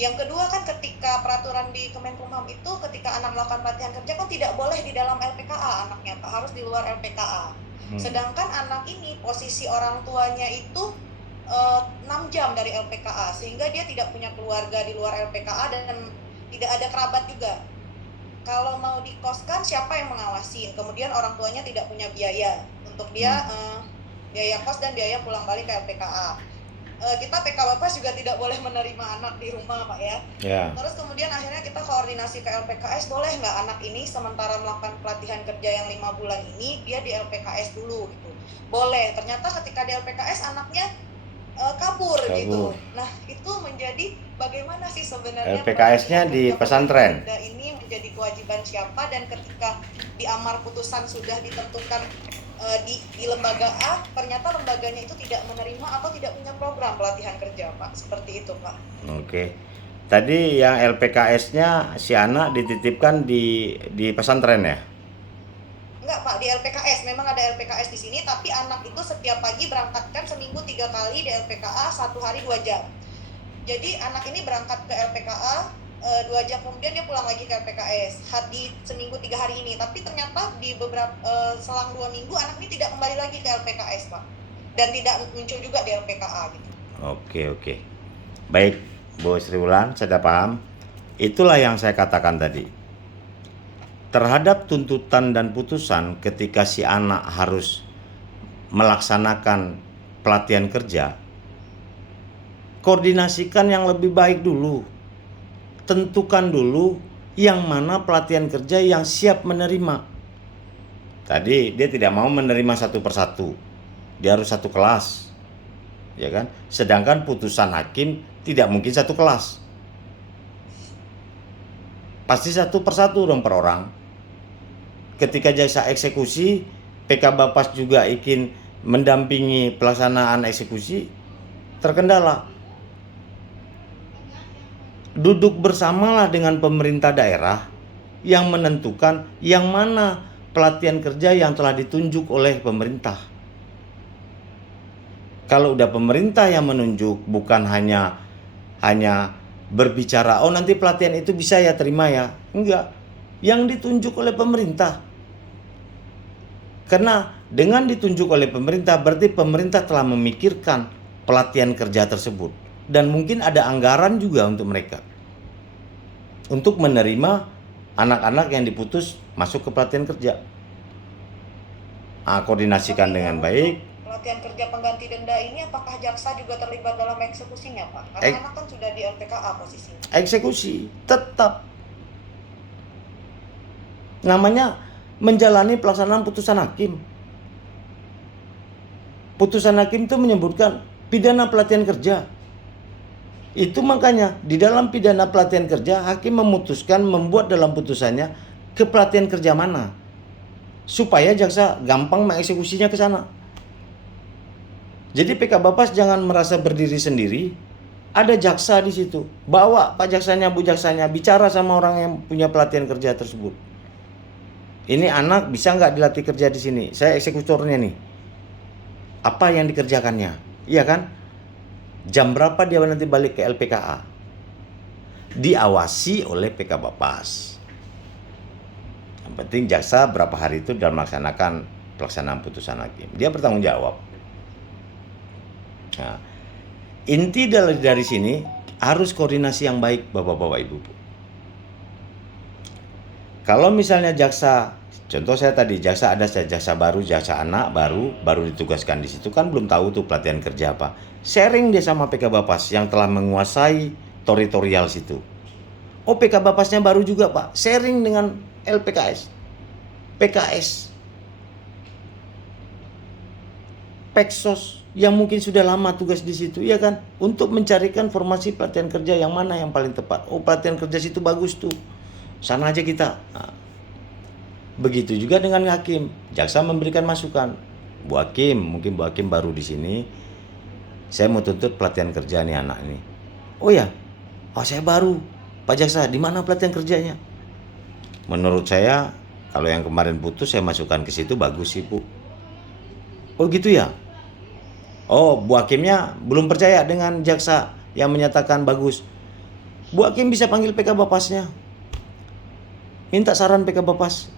Yang kedua kan ketika peraturan di Kemenkumham itu ketika anak melakukan pelatihan kerja kan tidak boleh di dalam LPKA anaknya, Pak, harus di luar LPKA. Sedangkan anak ini posisi orang tuanya itu 6 jam dari LPKA sehingga dia tidak punya keluarga di luar LPKA dan tidak ada kerabat juga. Kalau mau dikoskan siapa yang mengawasin? Kemudian orang tuanya tidak punya biaya untuk dia biaya kos dan biaya pulang balik ke LPKA. Kita PK Bapas juga tidak boleh menerima anak di rumah, Pak, ya. Terus kemudian akhirnya kita koordinasi ke LPKS, boleh nggak anak ini sementara melakukan pelatihan kerja yang 5 bulan ini dia di LPKS dulu gitu. Boleh. Ternyata ketika di LPKS anaknya kabur gitu. Kabur. Nah, itu menjadi bagaimana sih sebenarnya LPKS-nya pelatihan di kerja pesantren. pengganti tenda ini menjadi kewajiban siapa, dan ketika di amar putusan sudah ditentukan di lembaga A, ternyata lembaganya itu tidak menerima atau tidak punya program pelatihan kerja, Pak. Seperti itu, Pak. Oke. Tadi yang LPKS-nya si anak dititipkan di pesantren ya? Enggak, Pak, di LPKS. Memang ada LPKS di sini, tapi anak itu setiap pagi berangkatkan seminggu 3 kali di LPKA, 1 hari 2 jam. Jadi anak ini berangkat ke LPKA, 2 jam kemudian dia pulang lagi ke LPKS di seminggu 3 hari ini. Tapi ternyata di beberapa selang 2 minggu anak ini tidak kembali lagi ke LPKS, Pak, dan tidak muncul juga di LPKA gitu. Oke. Baik, Bu Sri Wulan, saya sudah paham. Itulah yang saya katakan tadi. Terhadap tuntutan dan putusan ketika si anak harus melaksanakan pelatihan kerja, koordinasikan yang lebih baik dulu. Tentukan dulu yang mana pelatihan kerja yang siap menerima. Tadi dia tidak mau menerima satu persatu. Dia harus satu kelas. Ya kan? Sedangkan putusan hakim tidak mungkin satu kelas. Pasti satu persatu dong per orang. Ketika jasa eksekusi, PK Bapas juga ingin mendampingi pelaksanaan eksekusi, terkendala. Duduk bersamalah dengan pemerintah daerah yang menentukan yang mana pelatihan kerja yang telah ditunjuk oleh pemerintah. Kalau udah pemerintah yang menunjuk, bukan hanya berbicara, oh nanti pelatihan itu bisa ya terima ya. Enggak, yang ditunjuk oleh pemerintah. Karena dengan ditunjuk oleh pemerintah, berarti pemerintah telah memikirkan pelatihan kerja tersebut. Dan mungkin ada anggaran juga untuk mereka, untuk menerima anak-anak yang diputus masuk ke pelatihan kerja. Koordinasikan dengan baik. Pelatihan kerja pengganti denda ini apakah jaksa juga terlibat dalam eksekusinya, Pak? Karena anak kan sudah di LPKA posisinya. Eksekusi tetap. Namanya menjalani pelaksanaan putusan hakim. Putusan hakim itu menyebutkan pidana pelatihan kerja. Itu makanya di dalam pidana pelatihan kerja, hakim memutuskan membuat dalam putusannya ke pelatihan kerja mana, supaya jaksa gampang mengeksekusinya ke sana. Jadi PK Bapas jangan merasa berdiri sendiri. Ada jaksa di situ. Bawa Pak jaksanya, Bu jaksanya, bicara sama orang yang punya pelatihan kerja tersebut. Ini anak bisa nggak dilatih kerja di sini? Saya eksekutornya nih. Apa yang dikerjakannya? Iya kan? Jam berapa dia nanti balik ke LPKA? Diawasi oleh PK Bapas. Yang penting jaksa berapa hari itu dalam melaksanakan pelaksanaan putusan hakim. Dia bertanggung jawab. Nah, inti dari sini harus koordinasi yang baik, Bapak-bapak, Ibu. Kalau misalnya jaksa, contoh saya tadi, jaksa ada jaksa baru, jaksa anak baru ditugaskan di situ, kan belum tahu tuh pelatihan kerja apa. Sharing dia sama PK Bapas yang telah menguasai teritorial situ. Oh, PK Bapasnya baru juga, Pak. Sharing dengan LPKS, PKS, Peksos yang mungkin sudah lama tugas di situ, ya kan? Untuk mencarikan formasi pelatihan kerja yang mana yang paling tepat. Oh, pelatihan kerja situ bagus tuh. Sana aja kita. Nah, begitu juga dengan hakim. Jaksa memberikan masukan. Bu Hakim, mungkin Bu Hakim baru di sini. Saya mau tuntut pelatihan kerja nih anak ini. Oh ya, saya baru. Pak Jaksa, di mana pelatihan kerjanya? Menurut saya, kalau yang kemarin putus saya masukkan ke situ bagus sih, Bu. Oh gitu ya? Oh, Bu Hakimnya belum percaya dengan jaksa yang menyatakan bagus. Bu Hakim bisa panggil PK Bapasnya. Minta saran PK Bapas.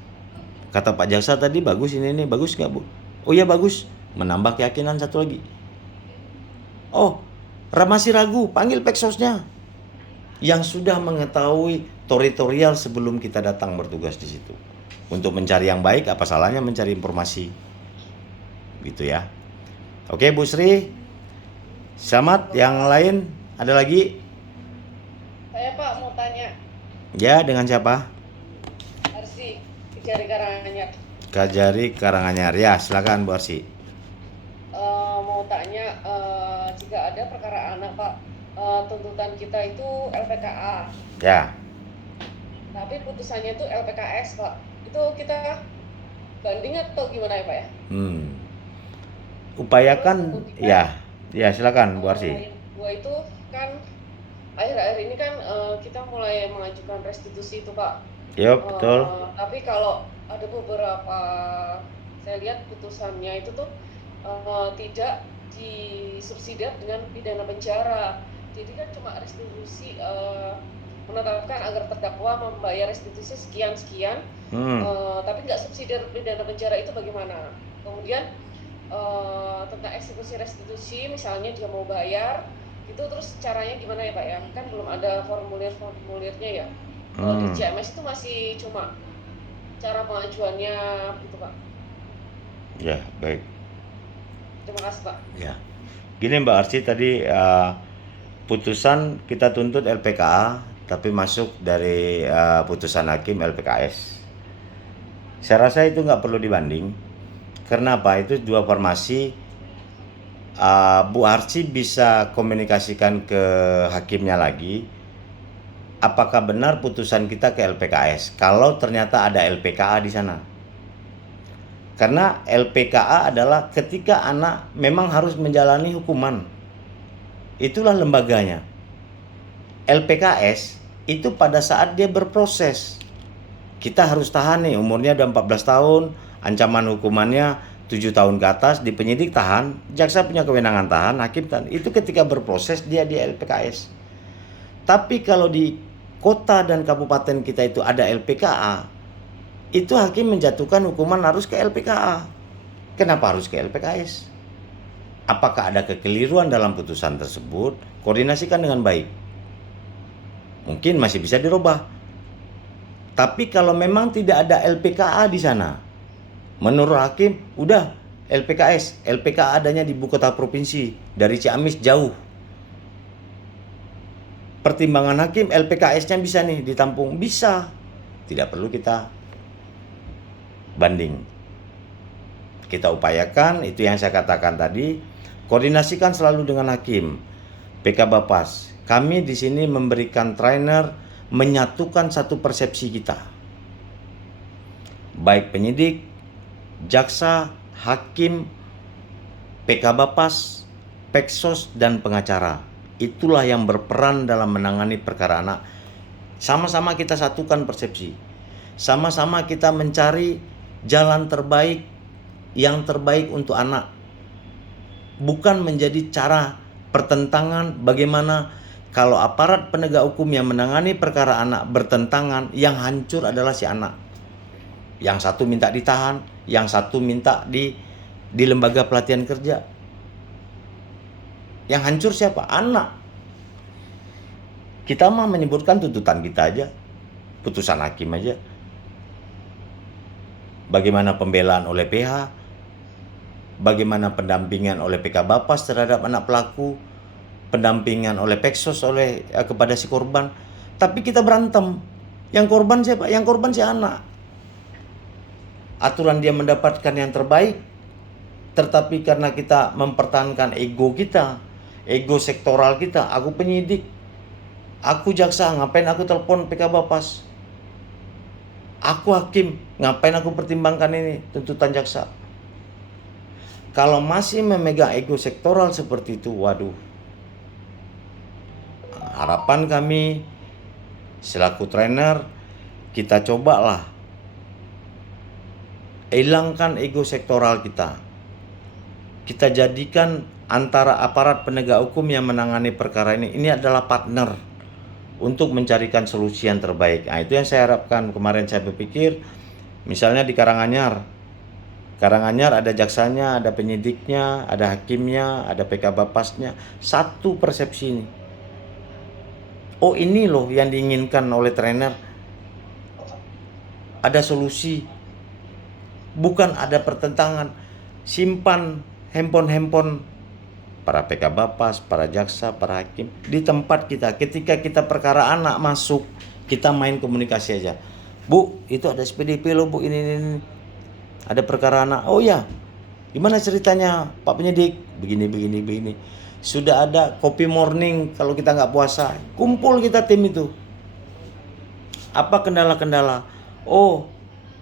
Kata Pak Jaksa tadi bagus ini bagus nggak, Bu? Oh iya bagus. Menambah keyakinan satu lagi. Oh, masih ragu, panggil Peksosnya yang sudah mengetahui teritorial sebelum kita datang bertugas di situ. Untuk mencari yang baik, apa salahnya mencari informasi? Gitu ya. Oke, Bu Sri. Selamat. Yang lain ada lagi? Saya Pak mau tanya. Ya, dengan siapa? Arsi, Kejari Karanganyar. Kajari Karanganyar. Ya, silakan Bu Arsi. Mau tanya, jika ada perkara anak Pak, tuntutan kita itu LPKA, Ya. tapi putusannya itu LPKS Pak. Itu kita banding atau gimana ya Pak ya? Upayakan Terus kemudian ya silakan Bu Arsi. gua itu kan akhir-akhir ini kan kita mulai mengajukan restitusi itu Pak. Ya, betul. Tapi kalau ada beberapa saya lihat putusannya itu tuh tidak disubsidiar dengan pidana penjara. Jadi kan cuma restitusi, menetapkan agar terdakwa membayar restitusi sekian-sekian, tapi nggak subsidiar pidana penjara. Itu bagaimana? Kemudian tentang eksekusi restitusi, misalnya dia mau bayar, itu terus caranya gimana ya Pak ya? Kan belum ada formulir-formulirnya ya. Di CMS itu masih cuma cara pengajuannya gitu Pak. Ya, baik. Terima kasih Pak. Ya. Gini Mbak Arsi, tadi putusan kita tuntut LPKA tapi masuk dari putusan hakim LPKS. Saya rasa itu nggak perlu dibanding. Karena apa? Itu dua formasi. Bu Arsi bisa komunikasikan ke hakimnya lagi. Apakah benar putusan kita ke LPKS? Kalau ternyata ada LPKA di sana. Karena LPKA adalah ketika anak memang harus menjalani hukuman. Itulah lembaganya. LPKS itu pada saat dia berproses. Kita harus tahan nih, umurnya udah 14 tahun, ancaman hukumannya 7 tahun ke atas, di penyidik tahan, jaksa punya kewenangan tahan, hakim tahan. Itu ketika berproses dia di LPKS. Tapi kalau di kota dan kabupaten kita itu ada LPKA, itu hakim menjatuhkan hukuman harus ke LPKA. Kenapa harus ke LPKS? Apakah ada kekeliruan dalam putusan tersebut? Koordinasikan dengan baik. Mungkin masih bisa dirubah. Tapi kalau memang tidak ada LPKA di sana, menurut hakim, udah LPKS. LPKA adanya di ibu kota provinsi, dari Ciamis jauh. Pertimbangan hakim, LPKS-nya bisa nih ditampung, bisa. Tidak perlu kita banding. Kita upayakan, itu yang saya katakan tadi, koordinasikan selalu dengan hakim, PK Bapas. Kami di sini memberikan trainer, menyatukan satu persepsi kita. Baik penyidik, jaksa, hakim, PK Bapas, Peksos, dan pengacara. Itulah yang berperan dalam menangani perkara anak. Sama-sama kita satukan persepsi. Sama-sama kita mencari jalan terbaik, yang terbaik untuk anak. Bukan menjadi cara pertentangan bagaimana kalau aparat penegak hukum yang menangani perkara anak bertentangan, yang hancur adalah si anak. Yang satu minta ditahan, yang satu minta di lembaga pelatihan kerja. Yang hancur siapa? Anak. Kita mah menyebutkan tuntutan kita aja, putusan hakim aja. Bagaimana pembelaan oleh PH, bagaimana pendampingan oleh PK Bapas terhadap anak pelaku, pendampingan oleh Peksos kepada si korban. Tapi kita berantem. Yang korban siapa? Yang korban si anak. Aturan dia mendapatkan yang terbaik, tetapi karena kita mempertahankan ego kita, ego sektoral kita, aku penyidik, aku jaksa, ngapain aku telepon PK Bapas? Aku hakim, ngapain aku pertimbangkan ini tuntutan jaksa? Kalau masih memegang ego sektoral seperti itu, waduh. Harapan kami selaku trainer, kita cobalah hilangkan ego sektoral kita. Kita jadikan antara aparat penegak hukum yang menangani perkara ini adalah partner untuk mencarikan solusi yang terbaik. Nah, itu yang saya harapkan. Kemarin saya berpikir, misalnya di Karanganyar ada jaksanya, ada penyidiknya, ada hakimnya, ada PK Bapasnya. Satu persepsi ini. Oh, ini loh yang diinginkan oleh trainer. Ada solusi. Bukan ada pertentangan. Simpan handphone para PK Bapas, para jaksa, para hakim di tempat kita. Ketika kita perkara anak masuk, kita main komunikasi aja. Bu, itu ada SPDP loh Bu, ini. Ada perkara anak. Oh ya, gimana ceritanya Pak penyidik? Begini. sudah ada kopi morning kalau kita nggak puasa. Kumpul kita tim itu. Apa kendala-kendala? Oh,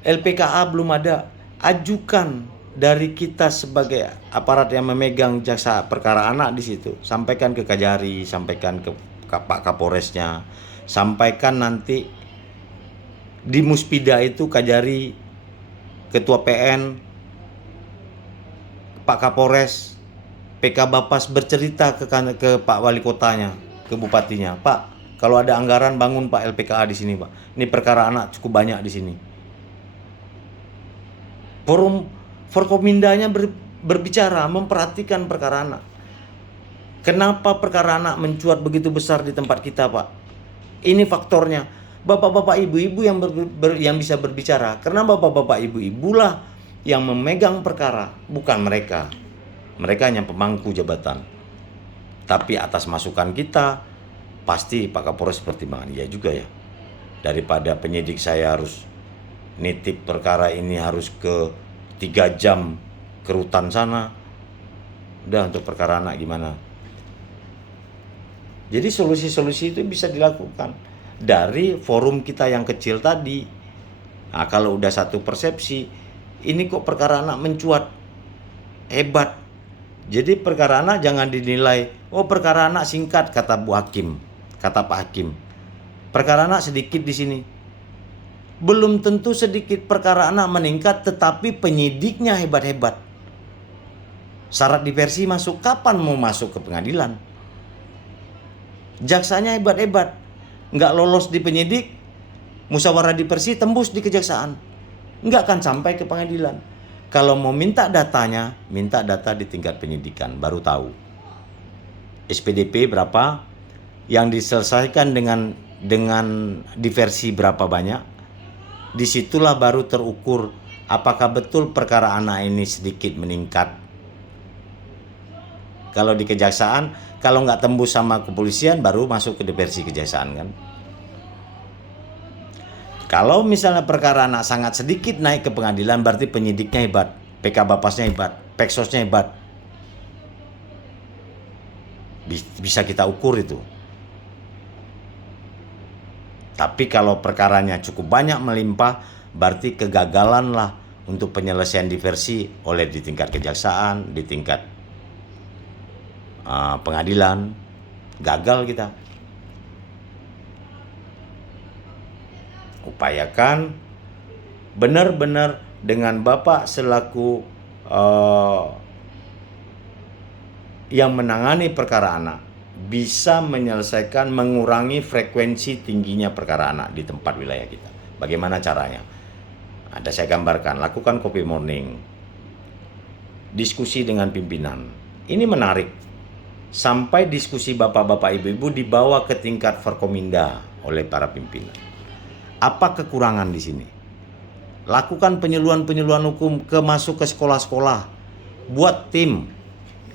LPKA belum ada. Ajukan dari kita sebagai aparat yang memegang jasa perkara anak di situ. Sampaikan ke Kajari, sampaikan ke Pak Kapolresnya, sampaikan nanti di Muspida itu Kajari, Ketua PN, Pak Kapolres, PK Bapas bercerita ke Pak Wali Kotanya, ke Bupatinya, Pak, kalau ada anggaran bangun Pak LPKA di sini Pak. Ini perkara anak cukup banyak di sini. Forum Forkomindanya berbicara, memperhatikan perkara anak. Kenapa perkara anak mencuat begitu besar di tempat kita Pak? Ini faktornya. Bapak-bapak ibu-ibu yang bisa berbicara. Karena bapak-bapak ibu-ibu lah yang memegang perkara, bukan mereka. Mereka hanya pemangku jabatan. Tapi atas masukan kita, pasti Pak Kapolres pertimbangan. Iya juga ya. Daripada penyidik saya harus nitip perkara ini harus ke 3 jam ke rutan sana. Udah untuk perkara anak gimana? Jadi solusi-solusi itu bisa dilakukan dari forum kita yang kecil tadi. Nah, kalau udah satu persepsi, ini kok perkara anak mencuat, hebat. Jadi perkara anak jangan dinilai, oh perkara anak singkat kata Bu Hakim, kata Pak Hakim. Perkara anak sedikit di sini. Belum tentu sedikit perkara anak meningkat, tetapi penyidiknya hebat-hebat. Syarat diversi masuk, kapan mau masuk ke pengadilan? Jaksanya hebat-hebat, nggak lolos di penyidik, musyawarah diversi tembus di kejaksaan, nggak akan sampai ke pengadilan. Kalau mau minta datanya, minta data di tingkat penyidikan, baru tahu SPDP berapa, yang diselesaikan dengan diversi berapa banyak. Disitulah baru terukur apakah betul perkara anak ini sedikit meningkat. Kalau di kejaksaan, kalau nggak tembus sama kepolisian, baru masuk ke diversi kejaksaan kan. Kalau misalnya perkara anak sangat sedikit naik ke pengadilan, berarti penyidiknya hebat, PK Bapasnya hebat, Peksosnya hebat. Bisa kita ukur itu. Tapi kalau perkaranya cukup banyak melimpah, berarti kegagalan lah untuk penyelesaian diversi oleh di tingkat kejaksaan, di tingkat pengadilan. Gagal kita. Upayakan benar-benar dengan Bapak selaku yang menangani perkara anak bisa menyelesaikan, mengurangi frekuensi tingginya perkara anak di tempat wilayah kita. Bagaimana caranya? Ada saya gambarkan, lakukan kopi morning, diskusi dengan pimpinan. Ini menarik. Sampai diskusi bapak-bapak ibu-ibu dibawa ke tingkat Forkominda oleh para pimpinan. Apa kekurangan di sini? Lakukan penyuluhan-penyuluhan hukum masuk ke sekolah-sekolah. Buat tim.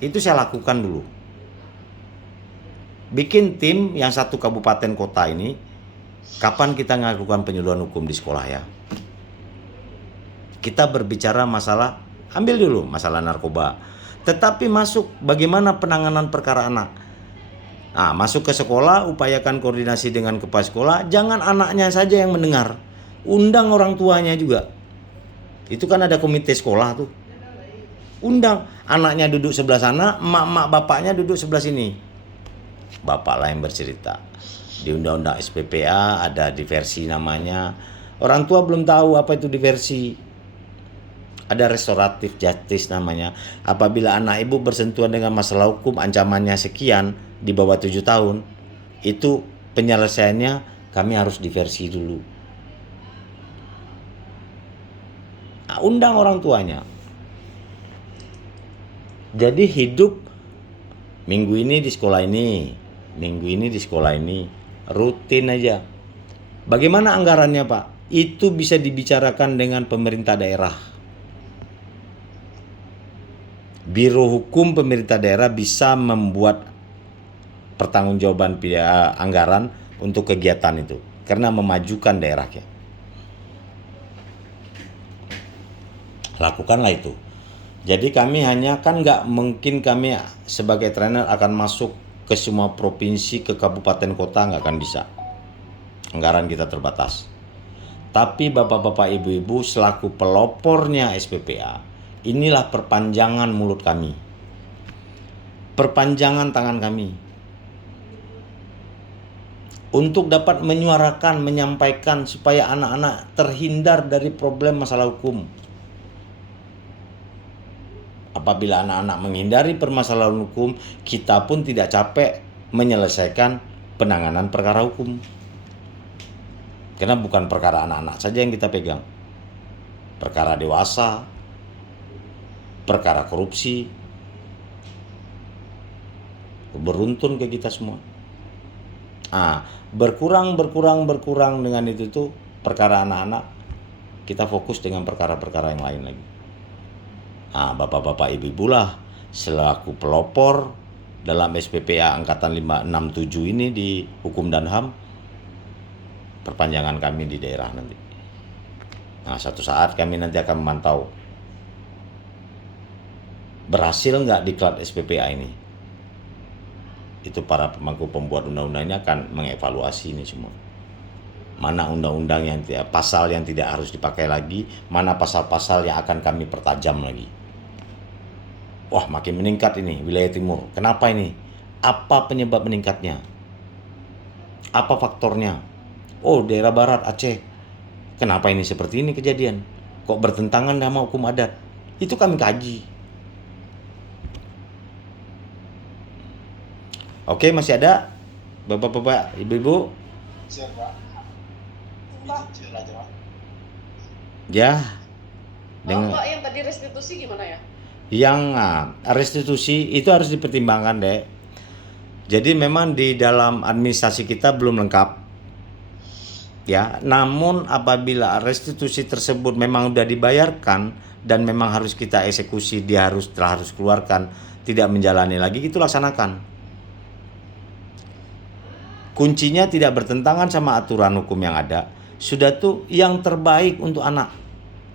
Itu saya lakukan dulu. Bikin tim yang satu kabupaten kota ini. Kapan kita melakukan penyuluhan hukum di sekolah ya? Kita berbicara masalah, ambil dulu masalah narkoba. Tetapi masuk bagaimana penanganan perkara anak. Nah, masuk ke sekolah, upayakan koordinasi dengan kepala sekolah. Jangan anaknya saja yang mendengar. Undang orang tuanya juga. Itu kan ada komite sekolah tuh. Undang anaknya duduk sebelah sana, emak-emak bapaknya duduk sebelah sini. Bapaklah yang bercerita. Di undang-undang SPPA ada diversi namanya. Orang tua belum tahu apa itu diversi. Ada restoratif justice namanya. Apabila anak ibu bersentuhan dengan masalah hukum, ancamannya sekian di bawah 7 tahun, itu penyelesaiannya kami harus diversi dulu. Nah, undang orang tuanya. Jadi hidup minggu ini di sekolah ini, minggu ini di sekolah ini, rutin aja. Bagaimana anggarannya Pak? Itu bisa dibicarakan dengan pemerintah daerah. Biro Hukum pemerintah daerah bisa membuat pertanggungjawaban anggaran untuk kegiatan itu karena memajukan daerahnya. Lakukanlah itu. Jadi kami hanya kan nggak mungkin kami sebagai trainer akan masuk ke semua provinsi, ke kabupaten kota, nggak akan bisa. Anggaran kita terbatas. Tapi bapak-bapak ibu-ibu selaku pelopornya SPPA, inilah perpanjangan mulut kami. Perpanjangan tangan kami. Untuk dapat menyuarakan, menyampaikan supaya anak-anak terhindar dari problem masalah hukum. Apabila anak-anak menghindari permasalahan hukum, kita pun tidak capek menyelesaikan penanganan perkara hukum. Karena bukan perkara anak-anak saja yang kita pegang. Perkara dewasa, perkara korupsi, beruntun ke kita semua. Berkurang dengan itu tuh perkara anak-anak, kita fokus dengan perkara-perkara yang lain lagi. Bapak-bapak ibu-ibu lah selaku pelopor dalam SPPA angkatan 567 ini di Hukum dan HAM, perpanjangan kami di daerah nanti. Satu saat kami nanti akan memantau berhasil nggak diklat SPPA ini. Itu para pemangku pembuat undang-undang ini akan mengevaluasi ini semua. Mana undang-undang yang pasal yang tidak harus dipakai lagi, mana pasal-pasal yang akan kami pertajam lagi. Wah, makin meningkat ini wilayah timur. Kenapa ini? Apa penyebab meningkatnya? Apa faktornya? Oh, daerah barat Aceh. Kenapa ini seperti ini kejadian? Kok bertentangan sama hukum adat? Itu kami kaji. Oke, masih ada? Bapak-bapak, ibu-ibu? Ya. Pak, yang tadi restitusi gimana ya? Yang restitusi itu harus dipertimbangkan, Dek. Jadi memang di dalam administrasi kita belum lengkap. Ya, namun apabila restitusi tersebut memang sudah dibayarkan dan memang harus kita eksekusi, dia harus keluarkan, tidak menjalani lagi, itu laksanakan. Kuncinya tidak bertentangan sama aturan hukum yang ada. Sudah tuh yang terbaik untuk anak.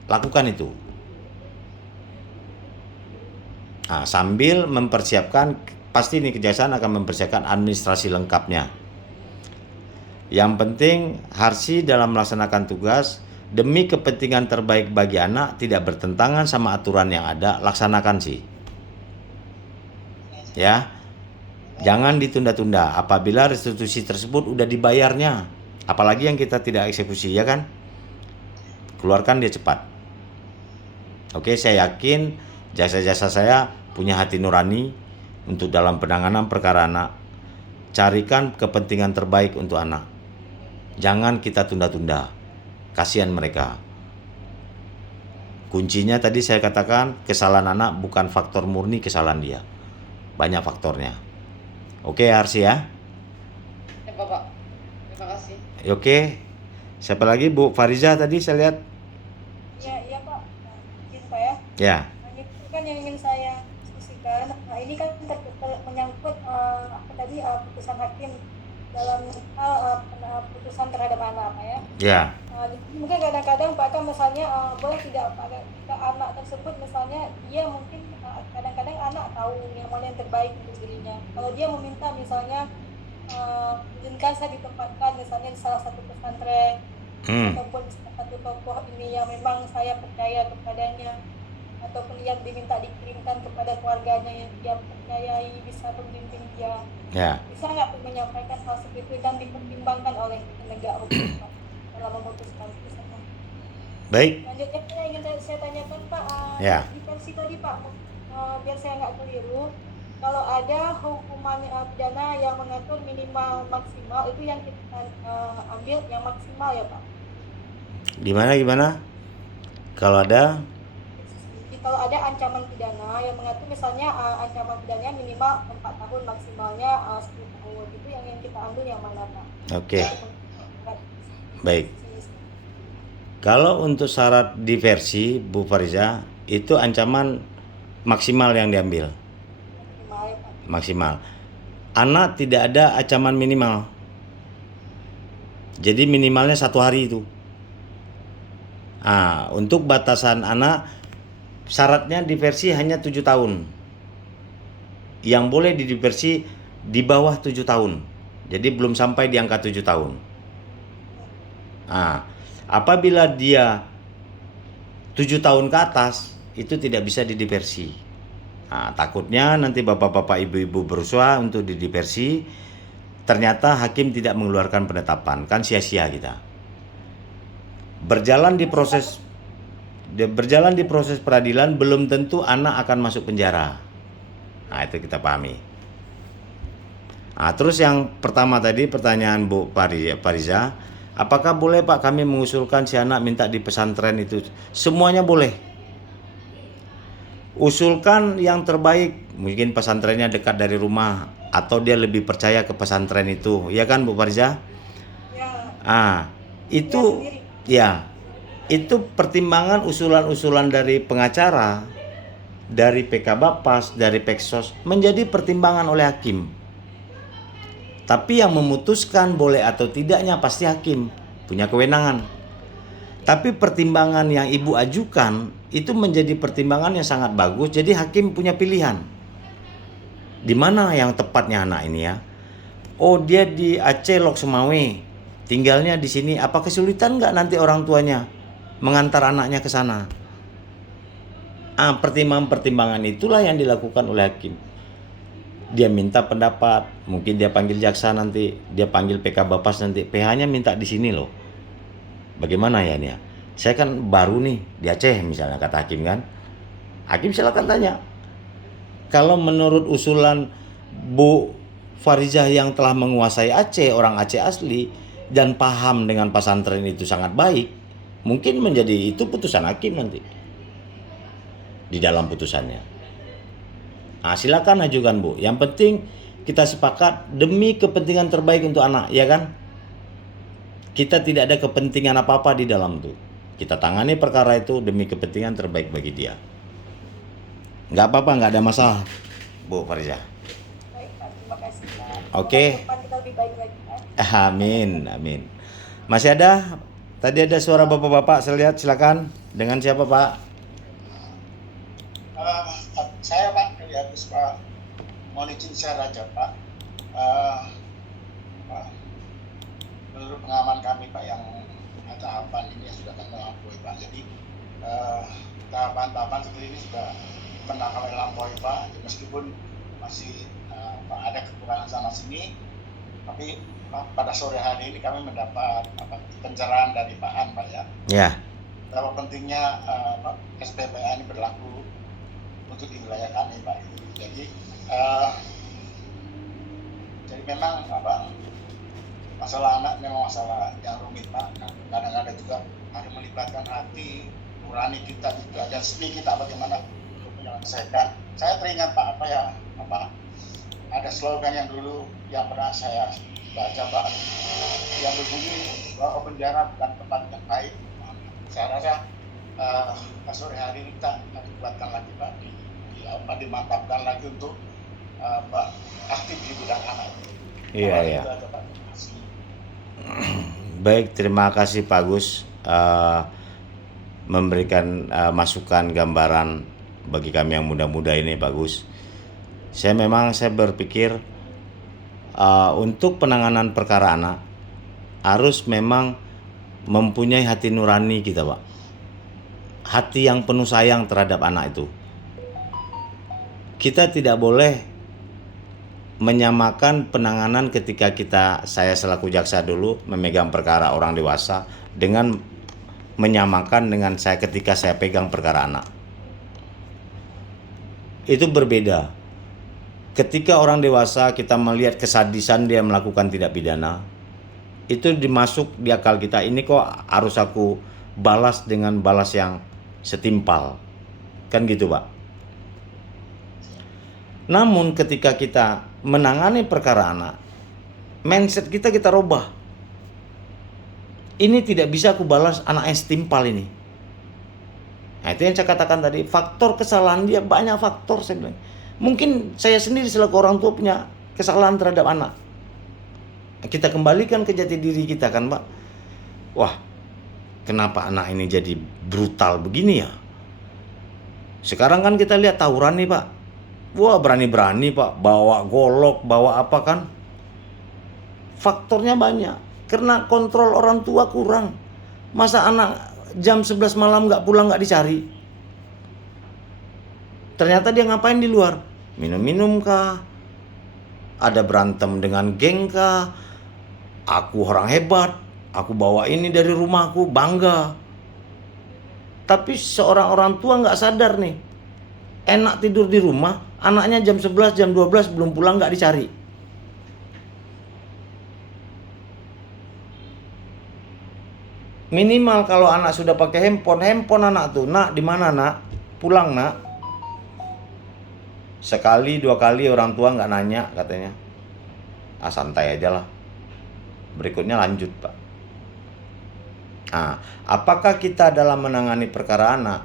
Lakukan itu. Sambil mempersiapkan, pasti ini kejaksaan akan mempersiapkan administrasi lengkapnya. Yang penting Harsi dalam melaksanakan tugas demi kepentingan terbaik bagi anak, tidak bertentangan sama aturan yang ada, laksanakan sih. Ya. Jangan ditunda-tunda apabila restitusi tersebut udah dibayarnya. Apalagi yang kita tidak eksekusi, ya kan? Keluarkan dia cepat. Oke, saya yakin jasa-jasa saya punya hati nurani untuk dalam penanganan perkara anak. Carikan kepentingan terbaik untuk anak. Jangan kita tunda-tunda. Kasihan mereka. Kuncinya tadi saya katakan, kesalahan anak bukan faktor murni kesalahan dia. Banyak faktornya. Oke, Harsi ya. Ya, Bapak. Terima kasih. Oke. Siapa lagi? Bu Fariza tadi saya lihat. Iya Pak. Izin Pak ya. Ya. Itu kan yang ingin saya diskusikan. Ini kan menyangkut putusan hakim dalam hal putusan terhadap anak Pak ya. Ya. Mungkin kadang-kadang Pak kan misalnya boleh tidak jika anak tersebut misalnya dia mungkin kadang-kadang anak tahu yang mana yang terbaik untuk dirinya. Kalau dia meminta misalnya izinkan saya ditempatkan misalnya di salah satu pesantren ataupun satu tokoh ini yang memang saya percaya kepadanya, ataupun yang diminta dikirimkan kepada keluarganya yang dia percayai bisa membimbing dia. Ya. Bisa nggak menyampaikan hal seperti itu dan dipertimbangkan oleh penegak hukum Pak dalam memutuskan putusan? Baik. Lanjutnya yang ingin saya tanyakan Pak, Ya. di versi tadi Pak, biar saya nggak keliru, kalau ada hukuman pidana yang mengatur minimal maksimal, itu yang kita ambil yang maksimal ya Pak? Gimana? Kalau ada ancaman pidana yang mengatur misalnya ancaman pidananya minimal 4 tahun, maksimalnya 10 tahun, itu yang kita ambil yang mana Pak? Oke. Baik. Kalau untuk syarat diversi Bu Fariza, itu ancaman maksimal yang diambil. Maksimal. Anak tidak ada ancaman minimal. Jadi minimalnya 1 hari itu. Untuk batasan anak syaratnya diversi hanya 7 tahun. Yang boleh diversi di bawah 7 tahun. Jadi belum sampai di angka 7 tahun. Nah, apabila dia 7 tahun ke atas, itu tidak bisa didiversi. Nah, takutnya nanti bapak-bapak ibu-ibu berusaha untuk didiversi, ternyata hakim tidak mengeluarkan penetapan, kan sia-sia kita. Berjalan di proses peradilan belum tentu anak akan masuk penjara. Nah, itu kita pahami. Nah, terus yang pertama tadi pertanyaan Bu Fariza, apakah boleh Pak kami mengusulkan si anak minta di pesantren itu? Semuanya boleh. Usulkan yang terbaik, mungkin pesantrennya dekat dari rumah atau dia lebih percaya ke pesantren itu, ya kan Bu Fariza? Ya. Itu ya, itu pertimbangan usulan-usulan dari pengacara, dari PK Bapas, dari Peksos menjadi pertimbangan oleh hakim. Tapi yang memutuskan boleh atau tidaknya pasti hakim, punya kewenangan. Tapi pertimbangan yang ibu ajukan itu menjadi pertimbangan yang sangat bagus. Jadi hakim punya pilihan. Di mana yang tepatnya anak ini ya? Oh, dia di Aceh Lok Sumawe, tinggalnya di sini. Apa kesulitan nggak nanti orang tuanya mengantar anaknya ke sana? Pertimbangan-pertimbangan itulah yang dilakukan oleh hakim. Dia minta pendapat, mungkin dia panggil jaksa nanti, dia panggil PK Bapas nanti, PH-nya minta di sini loh. Bagaimana ya ini ya? Saya kan baru nih di Aceh misalnya, kata hakim kan. Hakim silakan tanya. Kalau menurut usulan Bu Farizah yang telah menguasai Aceh, orang Aceh asli, dan paham dengan pesantren itu sangat baik, mungkin menjadi itu putusan hakim nanti di dalam putusannya. Nah, silakan ajukan Bu. Yang penting kita sepakat demi kepentingan terbaik untuk anak, ya kan? Kita tidak ada kepentingan apa-apa di dalam itu. Kita tangani perkara itu demi kepentingan terbaik bagi dia. Nggak apa-apa, nggak ada masalah, Bu Farizah. Baik, Pak. Terima kasih, Pak. Oke. Depan kita lebih baik lagi, Pak. Amin, amin. Masih ada? Tadi ada suara bapak-bapak, saya lihat, silakan. Dengan siapa Pak? Saya Pak Keliatus Pak, mohon izin share aja Pak. Pak, menurut pengaman kami Pak yang tahapan ini sudah kami lampaui Pak. Jadi tahapan-tahapan seperti ini sudah pernah kami lampaui Pak. Meskipun masih Pak, ada kekurangan sana sini, tapi Pak, pada sore hari ini kami mendapat pencerahan dari Pak An Pak ya. Ya. Betapa pentingnya SPPA ini berlaku untuk di wilayah kami Pak. Jadi memang masalah anak memang masalah yang rumit Pak. Kadang-kadang juga harus melibatkan hati nurani kita juga dan seni kita bagaimana untuk menyelesaikan. Saya teringat Pak ada slogan yang dulu yang pernah saya baca Pak, yang berbunyi bahwa penjara bukan tempat yang baik. Saya rasa sore hari ini kita buatkan lagi Pak, dimantapkan lagi untuk aktif di bidang anak. Iya. Baik, terima kasih Pak Gus memberikan masukan gambaran bagi kami yang muda-muda ini Pak Gus. Saya berpikir untuk penanganan perkara anak harus memang mempunyai hati nurani kita Pak. Hati yang penuh sayang terhadap anak itu. Kita tidak boleh menyamakan penanganan ketika saya selaku jaksa dulu memegang perkara orang dewasa dengan menyamakan dengan saya ketika saya pegang perkara anak. Itu berbeda. Ketika orang dewasa kita melihat kesadisan dia melakukan tindak pidana, itu dimasuk di akal kita, ini kok harus aku balas dengan balas yang setimpal. Kan gitu Pak. Namun ketika kita menangani perkara anak, mindset kita rubah. Ini tidak bisa aku balas anak yang setimpal ini. Nah, itu yang saya katakan tadi, faktor kesalahan dia banyak faktor saya bilang. Mungkin saya sendiri selaku orang tua punya kesalahan terhadap anak. Kita kembalikan ke jati diri kita kan Pak. Wah, kenapa anak ini jadi brutal begini ya? Sekarang kan kita lihat tawuran nih Pak. Wah berani-berani Pak, bawa golok, bawa apa kan. Faktornya banyak, karena kontrol orang tua kurang. Masa anak jam 11 malam nggak pulang nggak dicari? Ternyata dia ngapain di luar? Minum-minum kah? Ada berantem dengan geng kah? Aku orang hebat, aku bawa ini dari rumahku, bangga. Tapi seorang orang tua nggak sadar nih, enak tidur di rumah, anaknya jam 11, jam 12 belum pulang nggak dicari. Minimal kalau anak sudah pakai handphone anak tuh, nak di mana nak? Pulang nak. Sekali dua kali orang tua nggak nanya katanya. Santai aja lah. Berikutnya lanjut Pak. Apakah kita dalam menangani perkara anak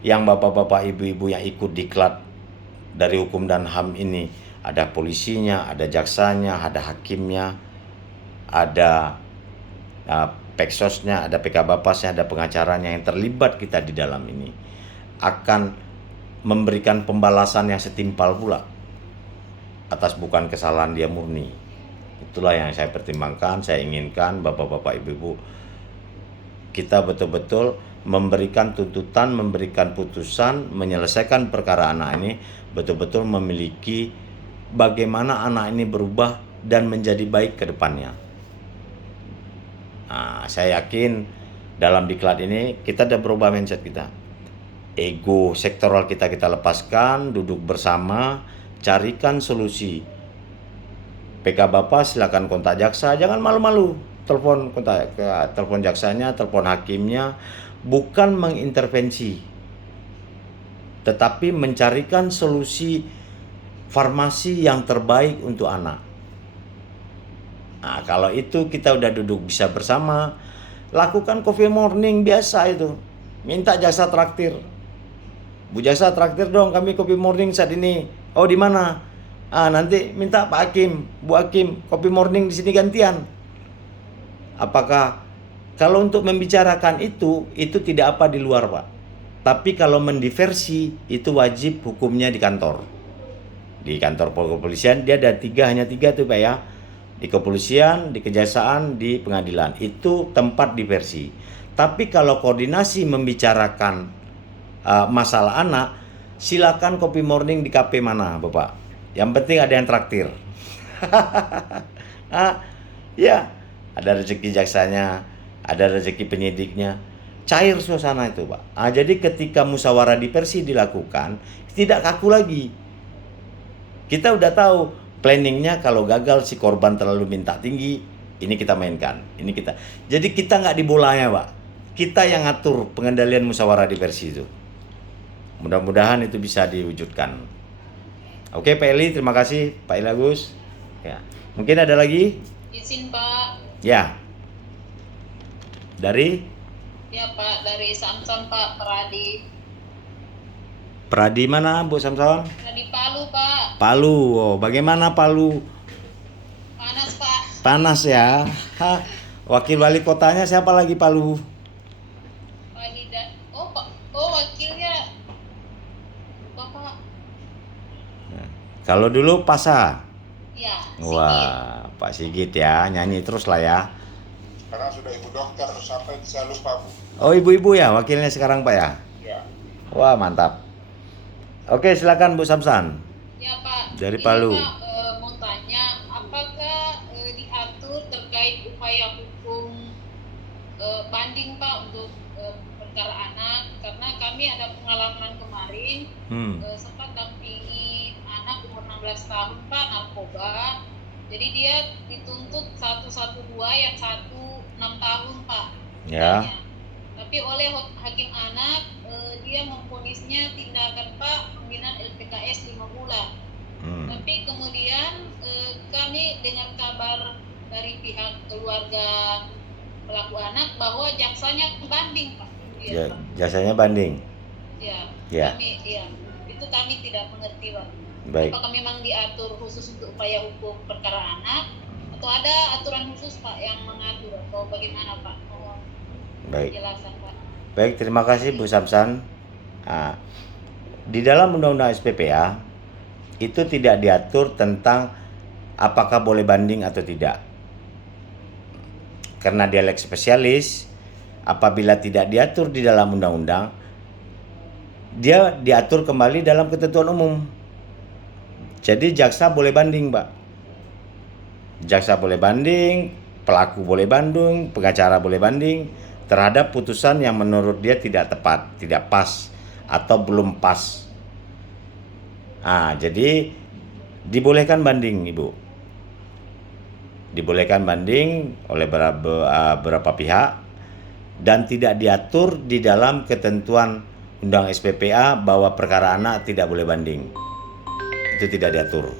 yang bapak-bapak ibu-ibu yang ikut diklat dari hukum dan HAM ini, ada polisinya, ada jaksanya, ada hakimnya, ada peksosnya, ada PK Bapasnya, ada pengacaranya yang terlibat kita di dalam ini, akan memberikan pembalasan yang setimpal pula atas bukan kesalahan dia murni. Itulah yang saya pertimbangkan, saya inginkan bapak-bapak ibu-ibu kita betul-betul memberikan tuntutan, memberikan putusan, menyelesaikan perkara anak ini, betul-betul memiliki bagaimana anak ini berubah dan menjadi baik ke depannya. Saya yakin dalam diklat ini kita udah berubah mindset kita. Ego sektoral kita lepaskan, duduk bersama, carikan solusi. PK Bapak silakan kontak jaksa, jangan malu-malu. Telepon jaksanya, telepon hakimnya, bukan mengintervensi, tetapi mencarikan solusi farmasi yang terbaik untuk anak. Kalau itu kita udah duduk bisa bersama, lakukan coffee morning biasa itu. Minta jasa traktir. Bu jasa traktir dong kami coffee morning saat ini. Oh di mana? Nanti minta Pak Hakim, Bu Hakim, coffee morning di sini gantian. Apakah kalau untuk membicarakan itu tidak apa di luar Pak. Tapi kalau mendiversi itu wajib hukumnya di kantor. Di kantor kepolisian dia ada hanya tiga tuh Pak ya. Di kepolisian, di kejaksaan, di pengadilan. Itu tempat diversi. Tapi kalau koordinasi membicarakan masalah anak, silakan coffee morning di KP mana Bapak. Yang penting ada yang traktir. Ya, ada rezeki jaksanya, ada rezeki penyidiknya. Cair suasana itu Pak. Jadi ketika musyawarah diversi dilakukan, tidak kaku lagi. Kita udah tahu planningnya, kalau gagal si korban terlalu minta tinggi, ini kita mainkan, ini kita. Jadi kita nggak di bolanya Pak. Kita yang ngatur pengendalian musyawarah diversi itu. Mudah-mudahan itu bisa diwujudkan. Oke Pak Eli, terima kasih Pak Eli Agus. Ya, mungkin ada lagi? Izin Pak. Ya. Dari? Ya Pak, dari Samson Pak, Peradi. Peradi mana Bu Samson? Di Palu Pak. Palu, oh, bagaimana Palu? Panas Pak. Panas ya. Wakil wali kotanya siapa lagi Palu? Pak Nida. Oh wakilnya Bapak. Kalau dulu Pasa. Ya. Wah, Pak Sigit ya, nyanyi terus lah ya. Sekarang sudah ibu dokter sampai saya lupa Bu. Oh ibu-ibu ya wakilnya sekarang Pak ya? Ya. Wah mantap. Oke silakan Bu Samsan. Ya Pak. Dari Ini, Palu. Pak, mau tanya, apakah diatur terkait upaya hukum banding Pak untuk perkara anak? Karena kami ada pengalaman kemarin, sempat dampingi anak umur 16 tahun Pak, narkoba. Jadi dia dituntut 112 yang 6 tahun Pak. Ya. Tapi oleh hakim anak dia memvonisnya tindakan Pak pembinaan LPKS 5 bulan. Tapi kemudian kami dengar kabar dari pihak keluarga pelaku anak bahwa jaksanya banding Pak. Ya, jasanya banding. Ya. Ya. Itu kami tidak mengerti Pak. Baik. Apakah memang diatur khusus untuk upaya hukum perkara anak atau ada aturan khusus Pak yang mengatur atau bagaimana Pak? Baik. Penjelasan Pak. Baik, terima kasih Bu Samsan. di dalam undang-undang SPPA itu tidak diatur tentang apakah boleh banding atau tidak. Karena dia lex spesialis, apabila tidak diatur di dalam undang-undang, dia diatur kembali dalam ketentuan umum. Jadi jaksa boleh banding, Pak. Jaksa boleh banding, pelaku boleh banding, pengacara boleh banding terhadap putusan yang menurut dia tidak tepat, tidak pas, atau belum pas. Jadi dibolehkan banding, Ibu. Dibolehkan banding oleh beberapa pihak dan tidak diatur di dalam ketentuan Undang SPPA bahwa perkara anak tidak boleh banding. Itu tidak diatur.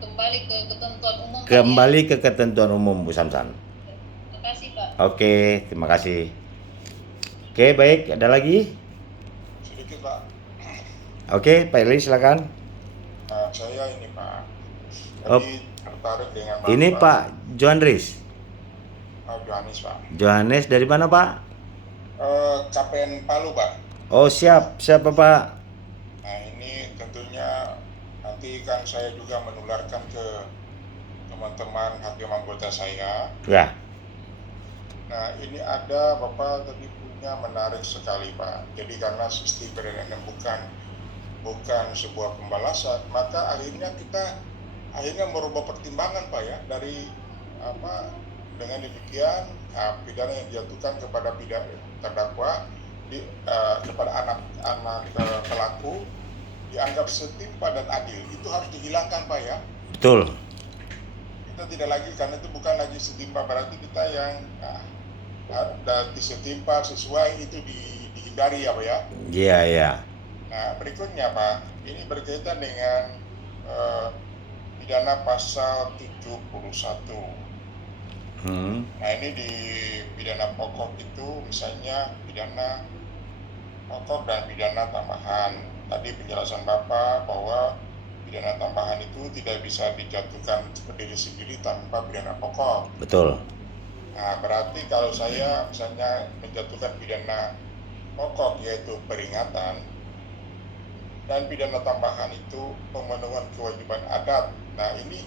Kembali ke ketentuan umum. Kembali ke ketentuan umum, Bu Samsan. Terima kasih, Pak. Oke, terima kasih. Oke, baik. Ada lagi? Sedikit Pak. Oke, Pak Eli silakan. Saya ini Pak. Oh. Tadi tertarik dengan Ini Pak Johannes. Johannes Pak. Johannes dari mana, Pak? KPN Palu Pak. Oh, siap. Siapa, Pak? Nah ini tentunya nanti kan saya juga menularkan ke teman-teman hakim anggota saya. Ya. Nah ini ada Bapak tadi punya menarik sekali Pak. Jadi karena sistem peradilan bukan sebuah pembalasan, maka akhirnya kita merubah pertimbangan Pak ya, dari dengan demikian pidana yang dijatuhkan kepada terdakwa kepada anak pelaku dianggap setimpal dan adil. Itu harus dihilangkan Pak ya. Betul. Kita tidak lagi, karena itu bukan lagi setimpal, berarti kita yang setimpal sesuai itu dihindari ya Pak ya. Iya, iya. Nah berikutnya Pak, ini berkaitan dengan pidana pasal 71. Nah ini di pidana pokok itu misalnya pidana pokok dan pidana tambahan. Tadi penjelasan Bapak bahwa pidana tambahan itu tidak bisa dijatuhkan berdiri sendiri tanpa pidana pokok. Betul. Nah berarti kalau saya misalnya menjatuhkan pidana pokok yaitu peringatan, dan pidana tambahan itu pemenuhan kewajiban adat. Nah ini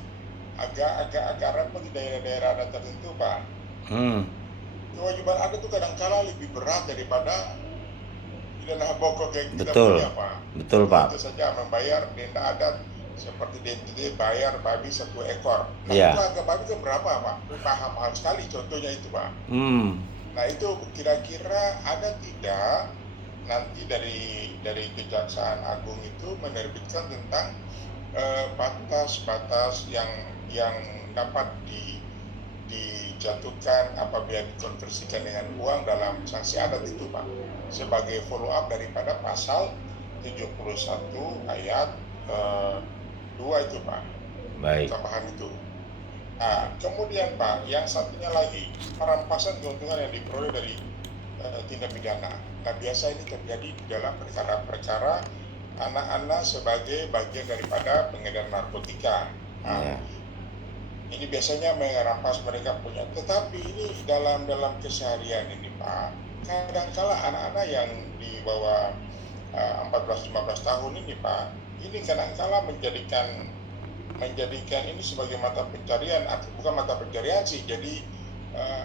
agak repot di daerah-daerah adat tertentu Pak. Kewajiban adat itu kadang-kala lebih berat daripada pidana pokok yang kita punya Pak. Betul Pak. Tentu saja membayar denda adat seperti DNTD bayar babi 1 ekor. Nah Iya. itu harga babi kan berapa Pak? Mahal sekali contohnya itu Pak. Nah itu kira-kira ada tidak nanti dari Kejaksaan Agung itu menerbitkan tentang batas-batas yang dapat dijatuhkan apabila dikonversikan dengan uang dalam sanksi adat itu Pak, sebagai follow up daripada pasal 71 ayat 2 itu Pak. Baik. Tambahan itu. Nah, kemudian Pak, yang satunya lagi perampasan keuntungan yang diperoleh dari tindak pidana. Nah biasa ini terjadi di dalam perkara-perkara anak-anak sebagai bagian daripada pengedar narkotika. Nah, ini biasanya merampas mereka punya. Tetapi ini dalam keseharian ini Pak, kadang-kala anak-anak yang di bawah 14-15 tahun ini Pak, ini kadang-kala menjadikan ini sebagai mata pencarian, bukan mata pencarian sih. Jadi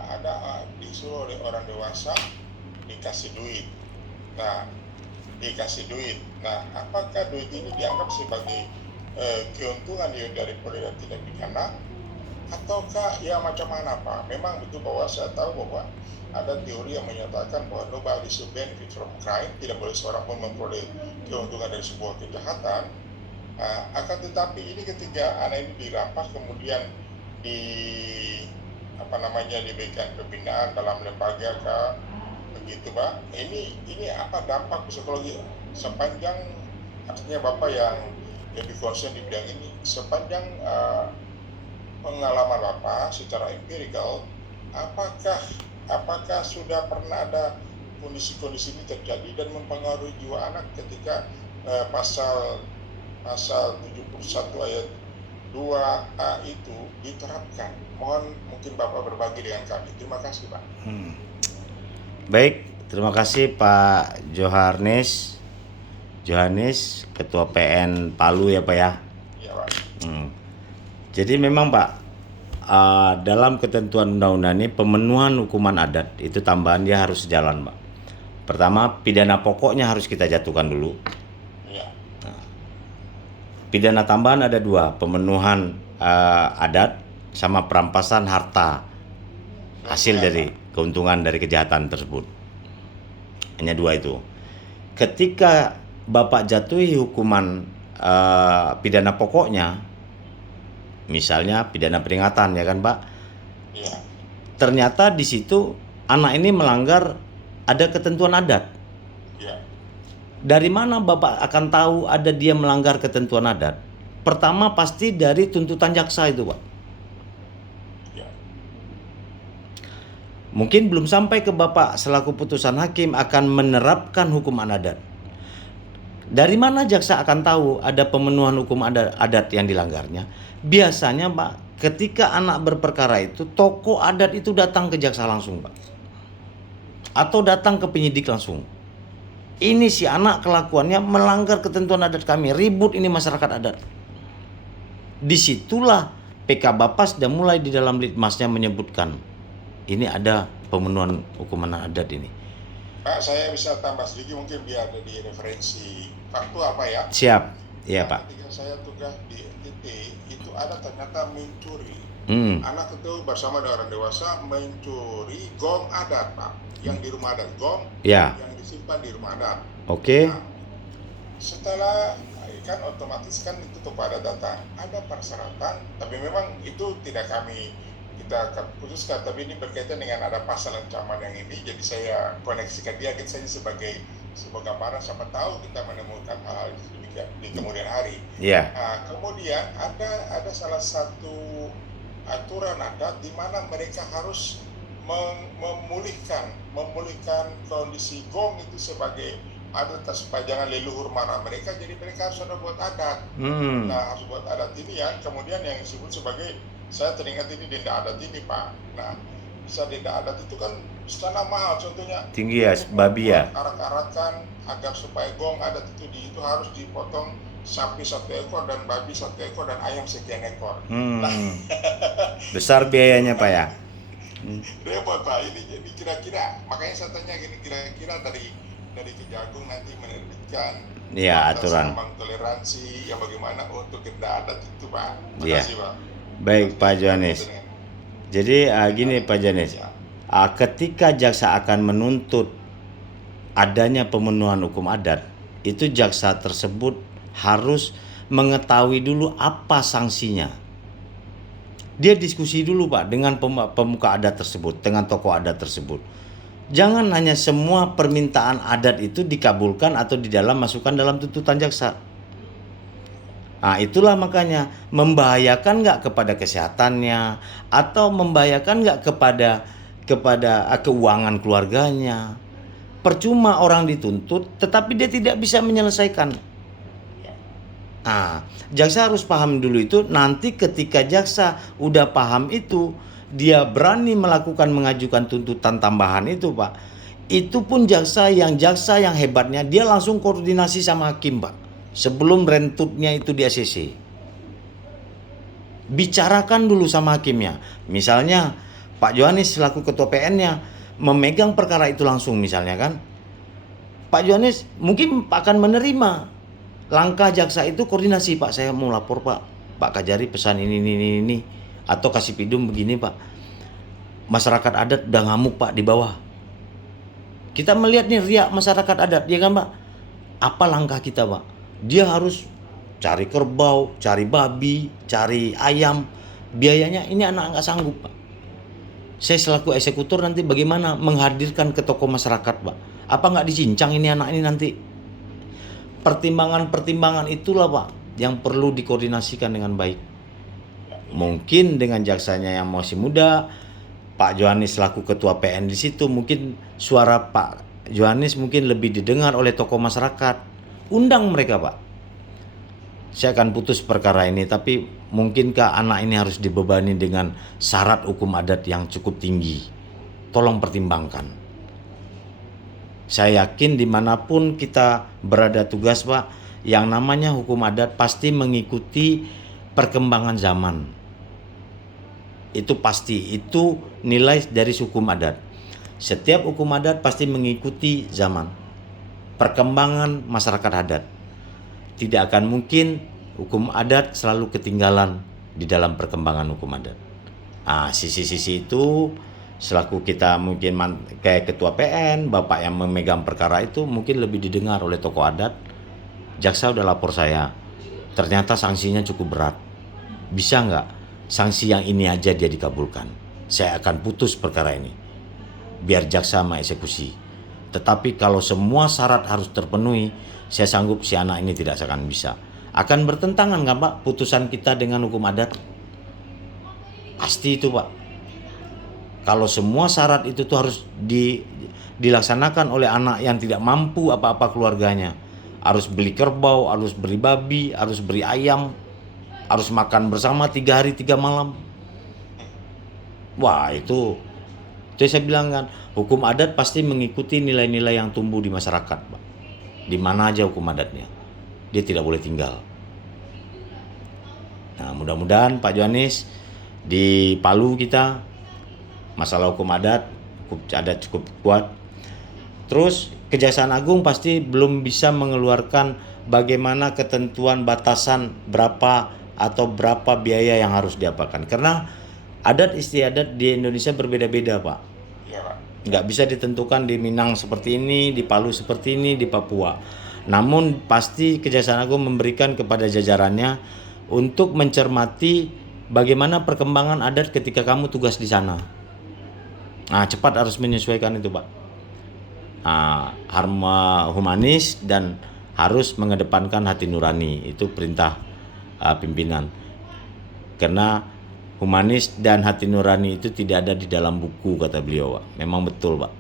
ada disuruh oleh orang dewasa dikasih duit. Nah, apakah duit ini dianggap sebagai keuntungan dari perolehan tindak pidana ataukah ya macam mana Pak? Memang betul bahwa saya tahu bahwa ada teori yang menyatakan bahwa nobody should benefit from crime, tidak boleh seorang pun memperoleh keuntungan dari sebuah kejahatan. Akan tetapi ini ketika anak ini dirampas kemudian diberikan pembinaan dalam lembaga begitu Pak. Ini apa dampak psikologi sepanjang, artinya Bapak yang lebih concern di bidang ini, sepanjang pengalaman Bapak secara empirikal, apakah sudah pernah ada kondisi-kondisi ini terjadi dan mempengaruhi jiwa anak ketika pasal 71 ayat 2A itu diterapkan? Mohon mungkin Bapak berbagi dengan kami. Terima kasih Pak. Baik, terima kasih Pak Johannes. Johannes, Ketua PN Palu ya Pak ya. Iya Pak. Jadi memang Pak, dalam ketentuan undang-undang ini pemenuhan hukuman adat itu tambahan dia harus sejalan Pak. Pertama, pidana pokoknya harus kita jatuhkan dulu. Iya. Pidana tambahan ada 2, pemenuhan adat sama perampasan harta hasil dari keuntungan dari kejahatan tersebut. Hanya 2 itu. Ketika Bapak jatuhi hukuman pidana pokoknya, misalnya pidana peringatan ya kan Pak, Iya. ternyata di situ anak ini melanggar ada ketentuan adat. Iya. Dari mana Bapak akan tahu ada dia melanggar ketentuan adat? Pertama pasti dari tuntutan jaksa itu Pak. Iya. Mungkin belum sampai ke Bapak selaku putusan hakim akan menerapkan hukuman adat. Dari mana jaksa akan tahu ada pemenuhan hukum adat yang dilanggarnya? Biasanya Pak, ketika anak berperkara itu, tokoh adat itu datang ke jaksa langsung Pak. Atau datang ke penyidik langsung. Ini si anak kelakuannya melanggar ketentuan adat kami, ribut ini masyarakat adat. Disitulah PK Bapas sudah mulai di dalam litmasnya menyebutkan ini ada pemenuhan hukuman adat ini. Pak, saya bisa tambah sedikit mungkin biar ada di referensi faktual Pak ya. Siap, iya Pak. Ketika saya tugas di NTT itu ada ternyata mencuri. Anak itu bersama dengan orang dewasa mencuri gong adat Pak, yang di rumah adat, gong Ya, yang disimpan di rumah adat. oke. Nah, setelah kan otomatis kan itu kepada data ada persyaratan, tapi memang itu tidak kita putuskan, tapi ini berkaitan dengan ada pasal ancaman yang ini, jadi saya koneksikan dia saja sebagai sebuah gambaran, siapa tahu kita menemukan hal demikian di kemudian hari. Iya. Nah, kemudian ada salah satu aturan adat di mana mereka harus memulihkan kondisi gong itu sebagai adat supaya jangan leluhur mana mereka, jadi mereka harus ada buat adat. Nah, harus buat adat ini ya, kemudian yang disebut sebagai, saya teringat ini denda adat ini Pak. Nah, bisa denda adat itu kan sana mahal, contohnya Tinggi ya, babi ya. arak-arakan agar supaya gong adat itu harus dipotong sapi 1 ekor dan babi 1 ekor dan ayam sekian ekor. Besar biayanya Pak ya. Repot Pak, ini jadi kira-kira, makanya saya tanya gini, kira-kira dari Kejagung nanti menerbitkan Iya, batas aturan. ambang toleransi yang bagaimana untuk denda adat itu Pak. Iya. Makasih Pak. Baik Pak Johannes. Jadi gini Pak Johannes, ketika jaksa akan menuntut adanya pemenuhan hukum adat, itu jaksa tersebut harus mengetahui dulu apa sanksinya. Dia diskusi dulu Pak dengan pemuka adat tersebut, dengan tokoh adat tersebut. Jangan hanya semua permintaan adat itu dikabulkan atau di dalam masukkan dalam tuntutan jaksa. Nah, itulah makanya membahayakan nggak kepada kesehatannya atau membahayakan nggak kepada keuangan keluarganya. Percuma orang dituntut tetapi dia tidak bisa menyelesaikan. Nah, jaksa harus paham dulu itu. Nanti ketika jaksa udah paham itu, dia berani mengajukan tuntutan tambahan itu Pak. Itu pun jaksa yang hebatnya dia langsung koordinasi sama hakim Pak. Sebelum rentutnya itu di ACC. Bicarakan dulu sama hakimnya. Misalnya Pak Johannes selaku ketua PN-nya memegang perkara itu langsung misalnya kan. Pak Johannes mungkin akan menerima langkah jaksa itu koordinasi, Pak saya mau lapor Pak Kajari pesan ini. Atau kasih pidum begini Pak, masyarakat adat udah ngamuk Pak di bawah. Kita melihat nih riak masyarakat adat, ya kan Pak? Apa langkah kita Pak? Dia harus cari kerbau, cari babi, cari ayam. Biayanya ini anak nggak sanggup Pak. Saya selaku eksekutor nanti bagaimana menghadirkan ke tokoh masyarakat Pak? Apa nggak dicincang ini anak ini nanti? Pertimbangan-pertimbangan itulah Pak yang perlu dikoordinasikan dengan baik. Mungkin dengan jaksanya yang masih muda, Pak Johannes selaku ketua PN di situ, mungkin suara Pak Johannes mungkin lebih didengar oleh tokoh masyarakat. Undang mereka Pak. Saya akan putus perkara ini, tapi mungkinkah anak ini harus dibebani dengan syarat hukum adat yang cukup tinggi? Tolong pertimbangkan. Saya yakin dimanapun kita berada tugas Pak, yang namanya hukum adat pasti mengikuti perkembangan zaman. Itu pasti, itu nilai dari hukum adat. Setiap hukum adat pasti mengikuti zaman, perkembangan masyarakat adat. Tidak akan mungkin hukum adat selalu ketinggalan di dalam perkembangan hukum adat. Sisi-sisi itu selaku kita mungkin kayak ketua PN, bapak yang memegang perkara itu mungkin lebih didengar oleh tokoh adat. Jaksa udah lapor saya, ternyata sanksinya cukup berat. Bisa nggak sanksi yang ini aja dia dikabulkan? Saya akan putus perkara ini, biar jaksa mengeksekusi. Tetapi kalau semua syarat harus terpenuhi, saya sanggup si anak ini tidak akan bisa. Akan bertentangan nggak Pak putusan kita dengan hukum adat? Pasti itu Pak. Kalau semua syarat itu tuh harus dilaksanakan oleh anak yang tidak mampu apa-apa keluarganya. Harus beli kerbau, harus beli babi, harus beli ayam, harus makan bersama 3 hari 3 malam. Wah itu saya bilang kan, hukum adat pasti mengikuti nilai-nilai yang tumbuh di masyarakat Pak. Di mana aja hukum adatnya, dia tidak boleh tinggal. Nah mudah-mudahan Pak Johanis di Palu kita masalah hukum adat cukup kuat. Terus Kejaksaan Agung pasti belum bisa mengeluarkan bagaimana ketentuan batasan berapa biaya yang harus diapakan. Karena adat istiadat di Indonesia berbeda-beda Pak. Iya Pak. Nggak bisa ditentukan di Minang seperti ini, di Palu seperti ini, di Papua. Namun pasti Kejaksaan Agung memberikan kepada jajarannya untuk mencermati bagaimana perkembangan adat ketika kamu tugas di sana. Cepat harus menyesuaikan itu Pak. Harma humanis dan harus mengedepankan hati nurani, itu perintah pimpinan. Karena humanis dan hati nurani itu tidak ada di dalam buku kata beliau Pak. Memang betul Pak.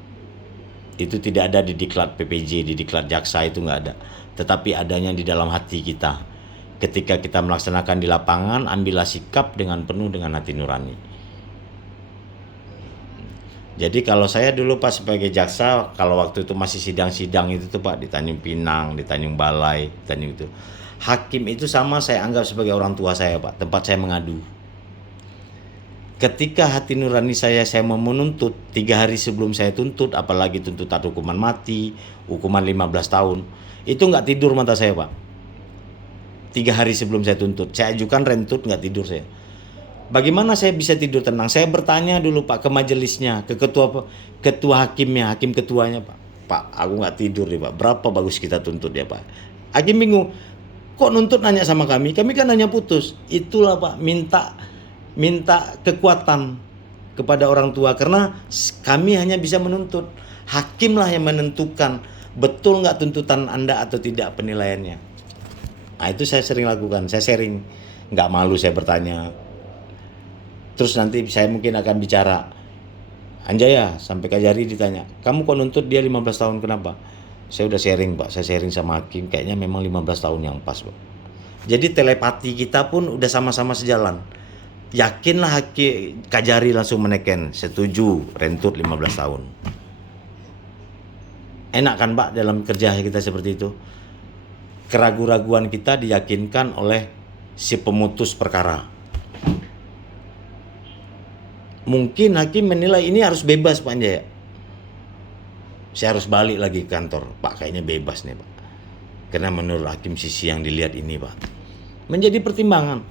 Itu tidak ada di diklat PPJ, di diklat jaksa itu nggak ada. Tetapi adanya di dalam hati kita. Ketika kita melaksanakan di lapangan, ambillah sikap dengan penuh dengan hati nurani. Jadi kalau saya dulu Pak sebagai jaksa, kalau waktu itu masih sidang-sidang itu tuh Pak di Tanjung Pinang, di Tanjung Balai, Tanjung itu. Hakim itu sama saya anggap sebagai orang tua saya Pak, tempat saya mengadu. Ketika hati nurani saya mau menuntut 3 hari sebelum saya tuntut, apalagi tuntutan hukuman mati, hukuman 15 tahun, itu nggak tidur mata saya Pak. 3 hari sebelum saya tuntut, saya ajukan rentut nggak tidur saya. Bagaimana saya bisa tidur tenang? Saya bertanya dulu Pak ke majelisnya, ke ketua hakimnya, hakim ketuanya Pak. Pak, aku nggak tidur nih Pak. Berapa bagus kita tuntut ya Pak? Hakim bingung. Kok nuntut nanya sama kami? Kami kan hanya putus. Itulah Pak, minta kekuatan kepada orang tua karena kami hanya bisa menuntut. Hakimlah yang menentukan betul nggak tuntutan Anda atau tidak penilaiannya. Itu saya sering lakukan. Saya sharing, nggak malu saya bertanya. Terus nanti saya mungkin akan bicara, Anjaya sampai Kajari ditanya, kamu kok nuntut dia 15 tahun kenapa? Saya udah sharing Pak, saya sharing sama hakim, kayaknya memang 15 tahun yang pas Pak. Jadi telepati kita pun udah sama-sama sejalan. Yakinlah hakim Kajari langsung meneken, setuju rentut 15 tahun. Enak kan Pak dalam kerja kita seperti itu? Keraguan-raguan kita diyakinkan oleh si pemutus perkara. Mungkin hakim menilai ini harus bebas Pak Anjaya. Saya harus balik lagi ke kantor. Pak kayaknya bebas nih Pak. Karena menurut hakim sisi yang dilihat ini Pak. Menjadi pertimbangan.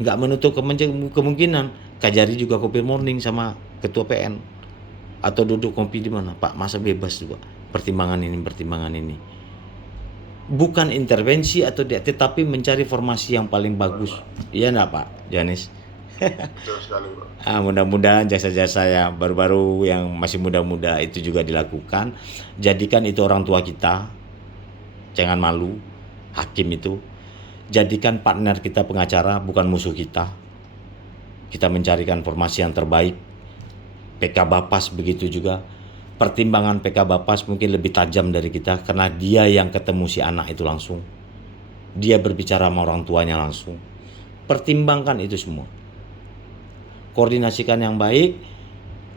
Nggak menutup kemungkinan Kajari juga kopi morning sama ketua PN. Atau duduk kopi di mana. Pak masa bebas juga. Pertimbangan ini. Bukan intervensi atau dia, tetapi mencari formasi yang paling bagus. Iya enggak Pak Janis? Betul sekali Pak. Mudah-mudahan jasa-jasa yang baru-baru yang masih muda-muda itu juga dilakukan. Jadikan itu orang tua kita. Jangan malu. Hakim itu. Jadikan partner kita pengacara, bukan musuh kita. Kita mencarikan formasi yang terbaik. PK Bapas begitu juga. Pertimbangan PK Bapas mungkin lebih tajam dari kita karena dia yang ketemu si anak itu langsung. Dia berbicara sama orang tuanya langsung. Pertimbangkan itu semua. Koordinasikan yang baik,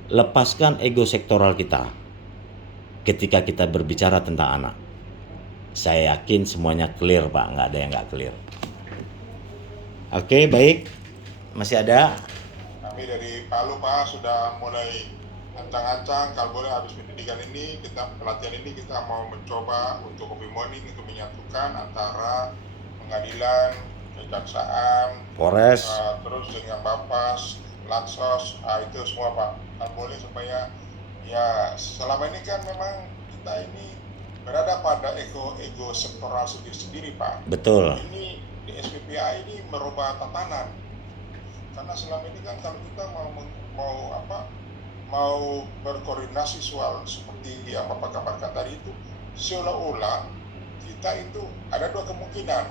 lepaskan ego sektoral kita. ketika kita berbicara tentang anak. Saya yakin semuanya clear Pak, nggak ada yang nggak clear. Oke, baik. Masih ada? Kami dari Palu Pak sudah mulai ancang-ancang kalau boleh habis pendidikan ini, pelatihan ini kita mau mencoba untuk copy morning untuk menyatukan antara pengadilan, kejaksaan, Polres. terus dengan Bapas, Laksos, itu semua Pak. Kalau boleh supaya ya selama ini kan memang kita ini berada pada ego sektoral sendiri Pak. Betul. Ini di SPPA ini merubah tatanan. Karena selama ini kan kalau kita mau berkoordinasi soal seperti yang Bapak kabarkan tadi itu, seolah-olah kita itu ada dua kemungkinan.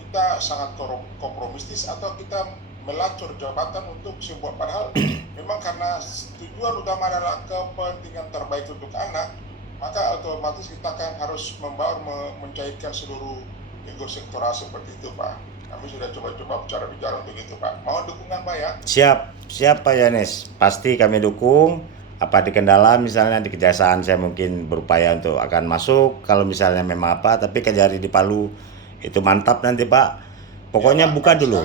Kita sangat kompromistis atau kita melacur jabatan untuk sebuah, padahal memang karena tujuan utama adalah kepentingan terbaik untuk anak, maka otomatis kita kan harus mencairkan seluruh ego sektoral seperti itu Pak. Kami sudah coba-coba bicara untuk itu Pak. Mohon dukungan Pak ya. Siap Pak Yohanes. Pasti kami dukung. Apa di Kendala misalnya di Kejaksaan saya mungkin berupaya untuk akan masuk kalau misalnya memang apa, tapi Kejari di Palu itu mantap nanti Pak. Pokoknya ya, buka dulu.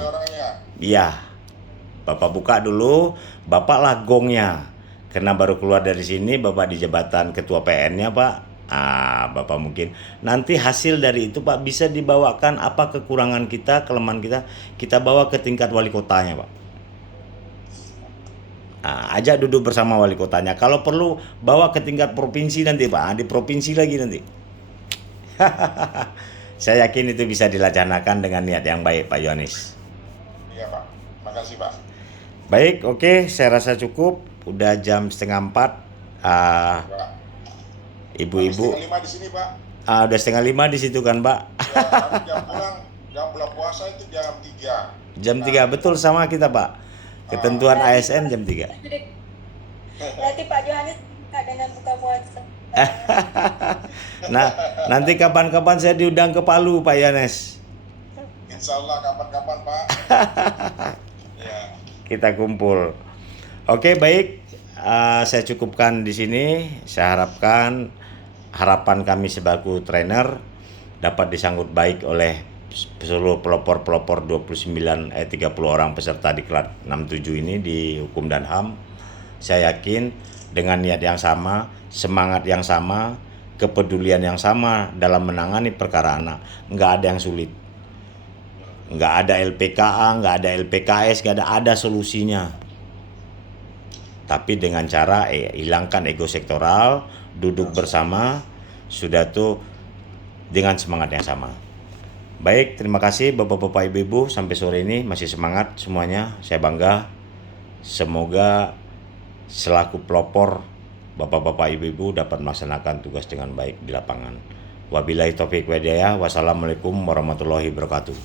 Iya. Bapak buka dulu, Bapak lah gongnya. Karena baru keluar dari sini Bapak di jabatan ketua PN-nya Pak. Bapak mungkin nanti hasil dari itu Pak bisa dibawakan apa kekurangan kita, kelemahan kita bawa ke tingkat wali kotanya Pak. Ajak duduk bersama wali kotanya. Kalau perlu bawa ke tingkat provinsi nanti Pak, di provinsi lagi nanti. Saya yakin itu bisa dilaksanakan dengan niat yang baik Pak Yohanes. Iya Pak, makasih Pak. Baik, oke, saya rasa cukup. Udah jam 3:30. Ibu-ibu. 4:30 di sini Pak. Udah 4:30 di situ kan Pak. Ya, kami jam bulan puasa itu jam 3. Jam 3 betul sama kita Pak. Ketentuan ASN jam 3. Berarti Pak Yohanes dengan buka puasa. Nah, nanti kapan-kapan saya diundang ke Palu Pak Yohanes. Insya Allah kapan-kapan Pak. Ya. Kita kumpul. Oke, baik. Saya cukupkan di sini. Saya harapan kami sebagai trainer dapat disambut baik oleh seluruh pelopor 30 orang peserta di kelas 67 ini di Hukum dan HAM. Saya yakin dengan niat yang sama, semangat yang sama, kepedulian yang sama dalam menangani perkara anak. Nggak ada yang sulit. Nggak ada LPKA, nggak ada LPKS, nggak ada solusinya. Tapi dengan cara hilangkan ego sektoral, duduk bersama, sudah tuh dengan semangat yang sama. Baik, terima kasih Bapak-Bapak Ibu-Ibu sampai sore ini masih semangat semuanya. Saya bangga. Semoga selaku pelopor Bapak-Bapak Ibu-Ibu dapat melaksanakan tugas dengan baik di lapangan. Wabillahi taufiq wal hidayah. Wassalamualaikum warahmatullahi wabarakatuh.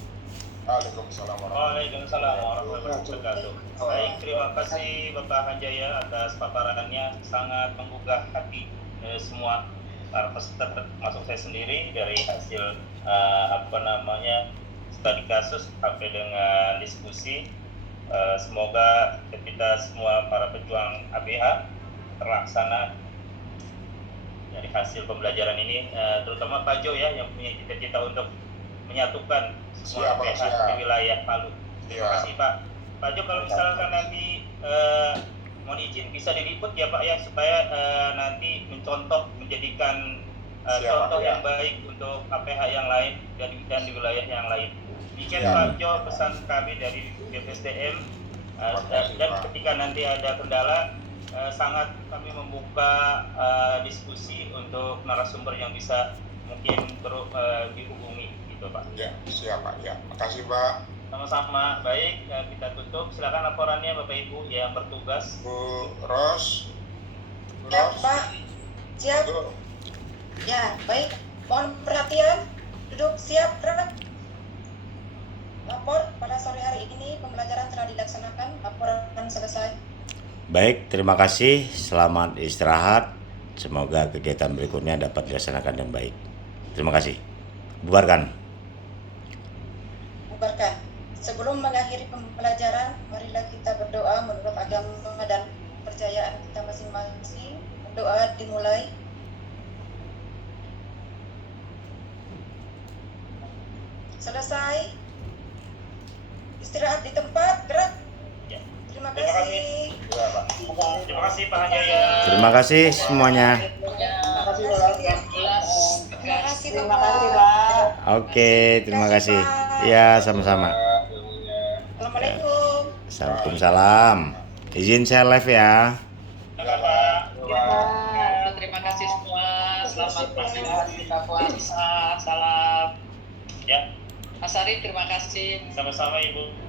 Waalaikumsalam warahmatullahi wabarakatuh. Baik, terima kasih Bapak Hanjaya atas paparannya, sangat menggugah hati semua para peserta termasuk saya sendiri dari hasil studi kasus sampai dengan diskusi. Semoga kita semua para pejuang ABH terlaksana dari hasil pembelajaran ini, terutama Pak Jo ya yang punya cita-cita untuk menyatukan semua ABH di wilayah Palu. Terima kasih Pak Jo. Kalau misalkan nanti mohon izin bisa diliput ya Pak ya, supaya nanti menjadikan contoh yang baik untuk APH yang lain dan di wilayah yang lain. Demikian Pak Jo pesan kami dari BPSDM, dan ketika nanti ada kendala sangat kami membuka diskusi untuk narasumber yang bisa mungkin dihubungi gitu Pak. Ya, siap Pak. Ya, makasih Pak. Sama-sama. Baik, kita tutup. Silakan laporannya Bapak Ibu yang bertugas. Bu Ros. Siap Pak. Siap. Ya, baik. Mohon perhatian. Duduk siap, gerak. Lapor pada sore hari ini pembelajaran telah dilaksanakan. Laporan selesai. Baik, terima kasih. Selamat istirahat. Semoga kegiatan berikutnya dapat dilaksanakan dengan baik. Terima kasih. Bubarkan. Bubarkan. Sebelum mengakhiri pembelajaran, marilah kita berdoa menurut agama dan kepercayaan kita masing-masing. Doa dimulai. selesai. Istirahat di tempat, gerak. Ya. Terima Terima kasih. kasih. Ya, Pak. Terima kasih Pak Hajaya. Terima kasih semuanya. Terima kasih Pak. Terima kasih Terima Bapak. kasih, Pak. Oke, terima kasih. Ya, sama-sama. Assalamualaikum. Waalaikumsalam. Izin saya live ya. Terima kasih Pak. Terima kasih semua. Selamat buka puasa. Salam. Ya, Mas Ari, terima kasih. sama-sama Ibu.